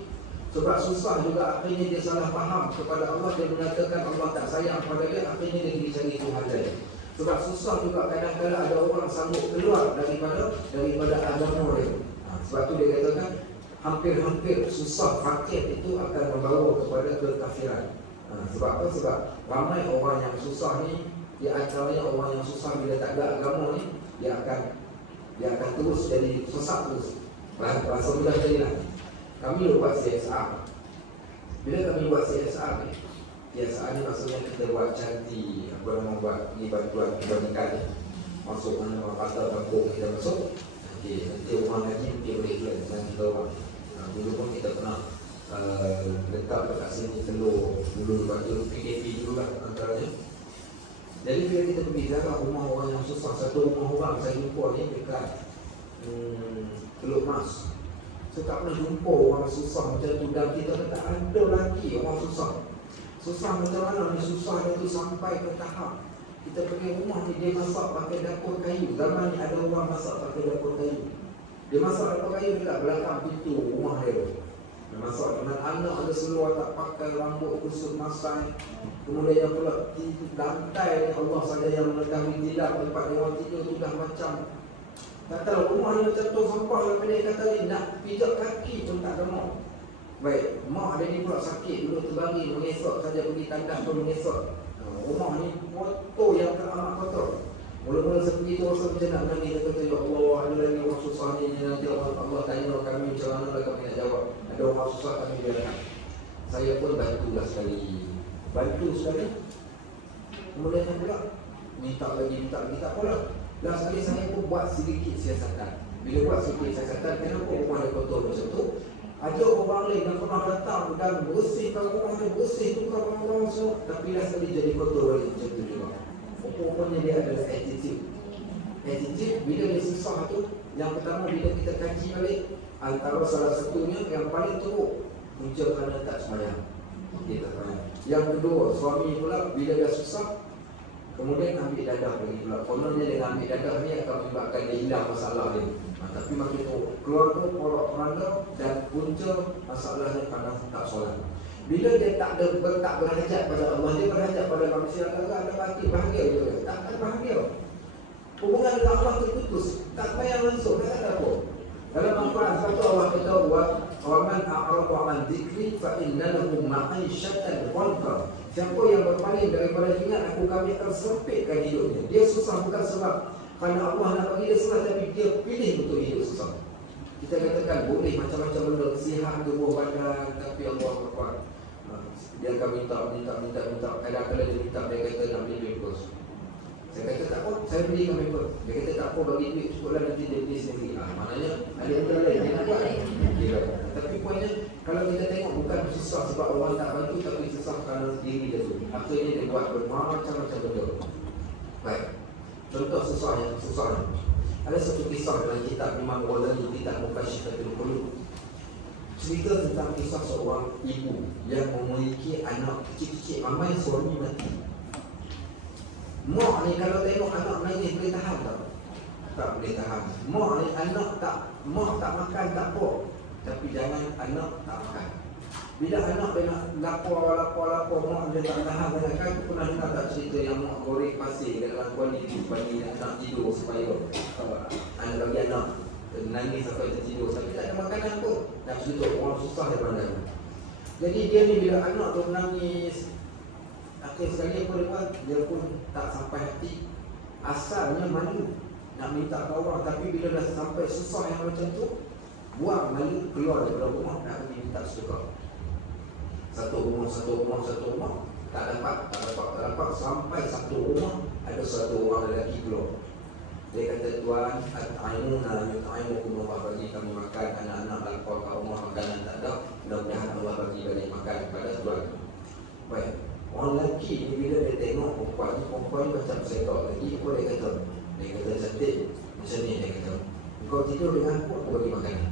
Sebab susah juga akhirnya dia salah faham kepada Allah, dia mengatakan Allah tak sayang pada dia, akhirnya dia pergi cari Tuhan lain. Sebab susah juga kadang-kadang ada orang sanggup keluar daripada agama dia. Sebab tu dia katakan hampir-hampir susah fakir itu akan membawa kepada kekafiran. Sebab apa? Sebab ramai orang yang susah ni, di antaranya orang yang susah bila tak ada agama ni, dia akan terus jadi sesat terus. Bahasa mudah jadilah. Kami buat CSR. Bila kami buat CSR ni, CSR ni maksudnya kita buat cantik, buat bantuan kebajikan, masuk mana kata kampung kita masuk. Nanti orang haji dia boleh plan dengan kita orang. Dulu pun kita pernah letak dekat sini telur. Dulu batu PKP dulu lah antaranya. Jadi bila kita pergi ziarah rumah orang yang susah, satu rumah orang saya jumpa ni dekat Teluk Mas. Saya tak pernah jumpa orang susah macam tu, dan kita tak ada lagi orang susah. Susah macam mana ni? Susah itu sampai ke tahap kita pergi rumah ni, dia masak pakai dapur kayu. Zaman ni ada orang masak pakai dapur kayu. Dia masak dapur kayu dekat belakang pintu rumah dia. Dia masak dengan anak ada seluar tak pakai, rambut kusut masai. Kemudian yang pula di lantai, Allah saja yang mengetahui, tidak tempat dia orang tidur tu dah macam tak tahu, rumah ni macam tu sampah. Lepas dia kata ni nak pijak kaki pun tak ada mak. Baik, mak dia ni pula sakit, dulu terbaring, mengesok saja pergi tandas pun mengesok. Rumah ni kotor yang teramat kotor. Mula-mula seperti itu rasa macam nak nangis. Dia kata, ya Allah, ada lagi orang susah ni. Nanti Allah tanya kami macam mana lah kami nak jawab. Ada orang susah kami biarkan. Saya pun bantulah sekali. Kemudian pula minta pula. Last kali saya pun buat sedikit siasatan. Bila buat sedikit siasatan, kenapa rumah dia kotor macam tu? Ada orang lain yang pernah datang dan bersihkan rumah dia, bersih tukar orang semua, tapi last kali jadi kotor balik macam tu juga. Rupanya dia ada attitude. Bila dia susah tu, yang pertama bila kita kaji balik, antara salah satunya yang paling teruk, punca kerana tak sembahyang. Yang kedua, suami pula bila dia susah, kemudian ambil dadah lagi pula. Kononnya dengan ambil dadah ni akan menyebabkan dia hilang masalah dia. Tapi makin tu keluarga, porak peranda, dan punca masalahnya kerana tak solat. Bila dia tak berhajat pada Allah, dia berhajat pada manusia, ada hati bahagia juga. Tak bahagia. Hubungan dengan Allah terputus. Tak payah langsung, tak ada apa. Dalam Al-Quran satu Allah kata, wa man a'rada 'an dzikri fa inna lahu ma'isyatan dhanka. Siapa yang berpaling daripada ingat aku, kami akan sempitkan hidupnya. Dia susah bukan sebab kerana Allah nak bagi dia senang, tapi dia pilih untuk hidup susah. Kita katakan boleh macam-macam benda, sihat tubuh badan, tapi Allah berkuat. Dia akan minta. Kadang-kadang dia minta, dia kata nak beli pampers. Saya kata tak apa, saya belikan pampers. Dia kata tak apa, bagi duit cukuplah, nanti dia beli sendiri. Maknanya ada benda lain dia nak buat. Tapi poinnya, kalau kita tengok bukan susah sebab orang tak bantu, tapi susah kerana diri dia tu. Akhirnya dia buat bermacam-macam benda. Baik, contoh susah ni. Ada satu kisah dalam kitab Imam Ghazali, kitab Mukashifatul Qulub. Cerita tentang kisah seorang ibu yang memiliki anak kecil-kecil, ramai suami mati. Mak ni kalau tengok anak nangis boleh tahan tak? Tak boleh tahan. Mak ni mak tak makan tak apa. Tapi jangan anak tak makan. Bila anak dia nak lapar, mak dia tak tahan. Kan pernah dengar tak cerita yang mak goreng pasir dalam kuali bagi anak tidur supaya anak bagi anak nangis sampai tertidur. Tapi tak ada makanan pun. Nak cerita orang susah daripada anak. Jadi dia ni bila anak tu menangis, akhir sekali apa dia buat? Dia pun tak sampai hati. Asalnya malu nak minta ke orang, tapi bila dah sampai susah yang macam tu, buang malu, keluar daripada rumah, nak pergi minta sedekah. Satu rumah, tak dapat sampai satu rumah ada satu orang lelaki keluar. Dia kata, Tuan, at'imuna yut'imukum, Allah bagi kami makan, anak-anak lapar kat rumah, makanan tak ada, mudah-mudahan Allah bagi balik makan kepada tuan. Baik, orang lelaki ni bila dia tengok perempuan ni macam sekok lagi, apa dia kata? Dia kata cantik, macam ni dia kata, kau tidur dengan aku bagi makanan.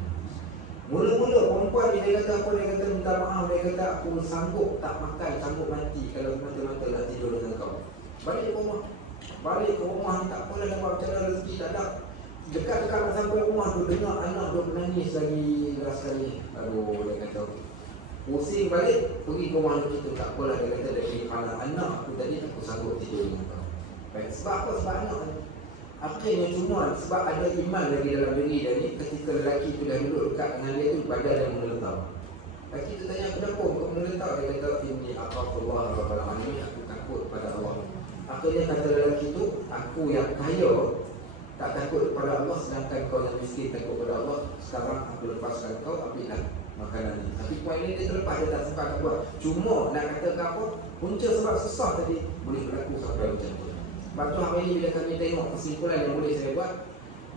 Mula-mula perempuan ni dia kata apa? Dia kata minta maaf, dia kata aku sanggup tak makan, sanggup mati kalau mata-mata nak tidur dengan kau. Balik ke rumah ni tak apalah, dapat macam mana rezeki tak ada. Dekat-dekat nak sampai rumah tu, dengar anak dia menangis lagi keras sekali. Aduh, dia kata pusing balik, pergi ke rumah lelaki tu, tak apalah, dia kata dari anak aku tadi aku sanggup tidur dengan kau. Baik, sebab apa? Sebab anak ni akhirnya cuma sebab ada iman lagi dalam diri dia ni. Ketika lelaki tu dah duduk dekat dengan dia tu, badan dia mengeletar. Lelaki tu tanya, kenapa kau mengeletar? Dia kata, inni akhafullah rabbal alamin, aku takut pada Allah. Akhirnya kata lelaki tu, aku yang kaya tak takut kepada Allah, sedangkan kau yang miskin takut kepada Allah. Sekarang aku lepaskan kau, ambillah makanan ni. Tapi poin ni dia terlepas, dia tak sempat nak buat. Cuma nak kata apa, punca sebab susah tadi boleh berlaku sampai macam tu. Sebab tu hari ni bila kami tengok kesimpulan yang boleh saya buat,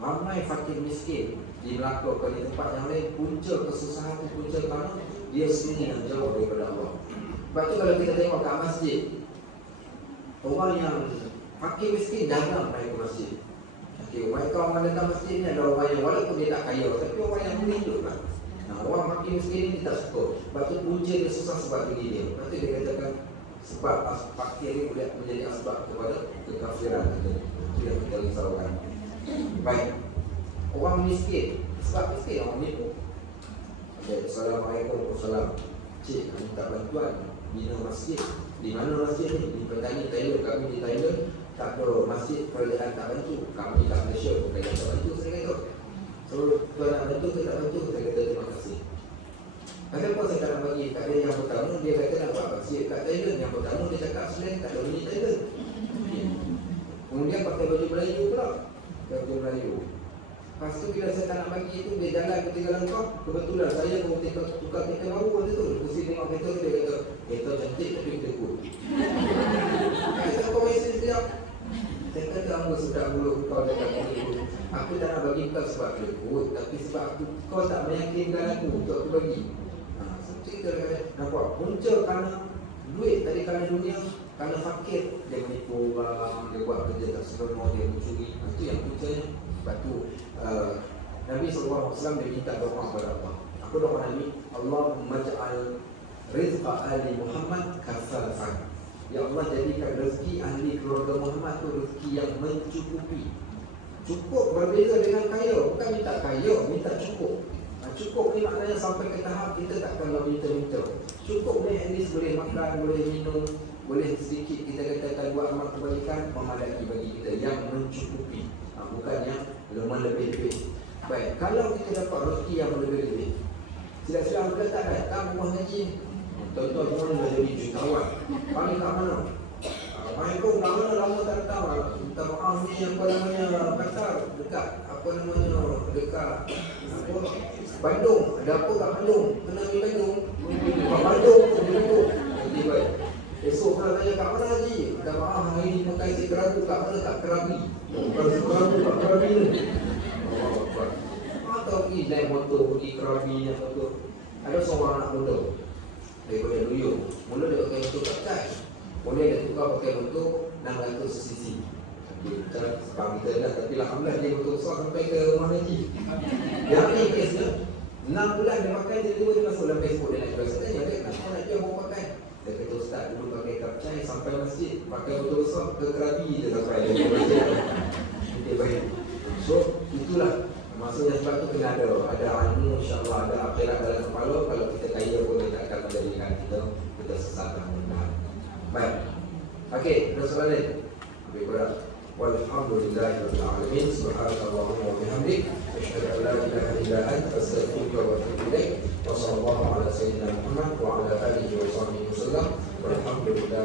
ramai fakir miskin di Melaka ke di tempat yang lain, punca kesusahan tu punca kerana dia sendiri yang jauh daripada Allah. Sebab tu kalau kita tengok kat masjid, orang yang fakir miskin jarang naik ke masjid. Okay, mereka orang datang masjid ni ada orang yang walaupun dia tak kaya, tapi orang yang boleh hidup lah. Nah, orang fakir miskin ni tak suka. Sebab tu punca dia susah sebab diri dia. Lepas tu dia katakan sebab fakir ni boleh menjadi asbab kepada kekafiran. Itu yang kita risaukan. Baik, orang miskin, sebab miskin orang nipu. Okay, Assalamualaikum warahmatullahi wabarakatuh. Cik, kami minta bantuan bina masjid. Di mana masjid ni? Di Petani Thailand. Kami di Thailand tak ada masjid, kerajaan tak bantu. Kami kat Malaysia, kerajaan tak bantu. Saya kata, so tuan nak bantu ke tak bantu? Saya kata terima kasih. Kenapa saya tak nak bagi? Kat dia yang pertama, dia kata nak buat masjid kat Thailand. Yang pertama dia cakap slang tak ada bunyi Thailand. Kemudian pakai baju Melayu pula. Baju Melayu. Lepas tu bila saya tak nak bagi itu, dia jalan ketinggalan kau. Kebetulan saya mau tukar kereta baru waktu tu. Mesti tengok kereta tu, dia kata kereta cantik tapi kita kut. Kata kau mesej sekejap. Saya kata aku sudah bulu kau dekat aku. Aku tak nak bagi kau sebab dia kut, tapi sebab kau tak meyakinkan aku untuk aku bagi. Cerita dia nampak punca kerana duit tadi, kerana dunia, kerana fakir. Dia menipu orang, dia buat kerja tak senonoh, dia mencuri. Itu yang puncanya. Sebab tu Nabi SAW dia minta doa kepada Allah. Apa doa Nabi? Allahumma ja'al rizqa ahli Muhammad kafafan. Ya Allah, jadikan rezeki ahli keluarga Muhammad tu rezeki yang mencukupi. Cukup berbeza dengan kaya. Bukan minta kaya, minta cukup. Cukup ni maknanya sampai ke tahap kita tak perlu minta-minta. Cukup ni at least boleh makan, boleh minum, boleh sedikit kita katakan buat amal kebaikan, memadai bagi kita yang mencukupi. Bukan yang lemah lebih-lebih. Baik, kalau kita dapat rezeki yang lebih-lebih, sila-sila kita tak datang rumah haji. Tuan-tuan semua dah jadi jutawan. Paling kat mana? Assalamualaikum, kat mana lama tak datang? Minta maaf ni apa namanya pasar dekat apa namanya dekat apa? Bandung. Ada apa kat Bandung? Kena pergi Bandung. Kat Bandung, pergi Bandung. Jadi baik. Esok pula tanya kat mana haji? Minta maaf hari ni pakai si kerabu kat mana? Kat Kerabi. Bukan si kerabu kat Kerabi ni. Atau pergi naik motor pergi Kerabi yang motor. Ada seorang anak muda daripada Luyo. Mula dia pakai motor kat boleh dia tukar pakai motor 600cc. Sebab kita dah, tapi alhamdulillah dia motor besar sampai ke rumah haji. Yang ni kesnya 6 bulan dia pakai, dia tiba dia masuk dalam Facebook dia nak jual. Saya tanya dia, kenapa nak jual bawa pakai? Dia kata, Ustaz dulu pakai kapcai sampai masjid, pakai motor besar ke Krabi dia sampai dia masjid. Dia baik. So itulah maksudnya, sebab tu kena ada ilmu, insyaAllah ada akhirat dalam kepala. Kalau kita kaya pun dia tak akan menjadikan kita sesat dan benar. Baik. Okey, ada soalan lain? Lebih kurang. Walhamdulillahirabbil alamin. Subhanallahumma wa bihamdik, asyhadu an la ilaha illa anta, astaghfiruka wa atubu ilaik. Wa sallallahu ala sayyidina Muhammad wa ala alihi wa sahbihi wasallam. Walhamdulillah.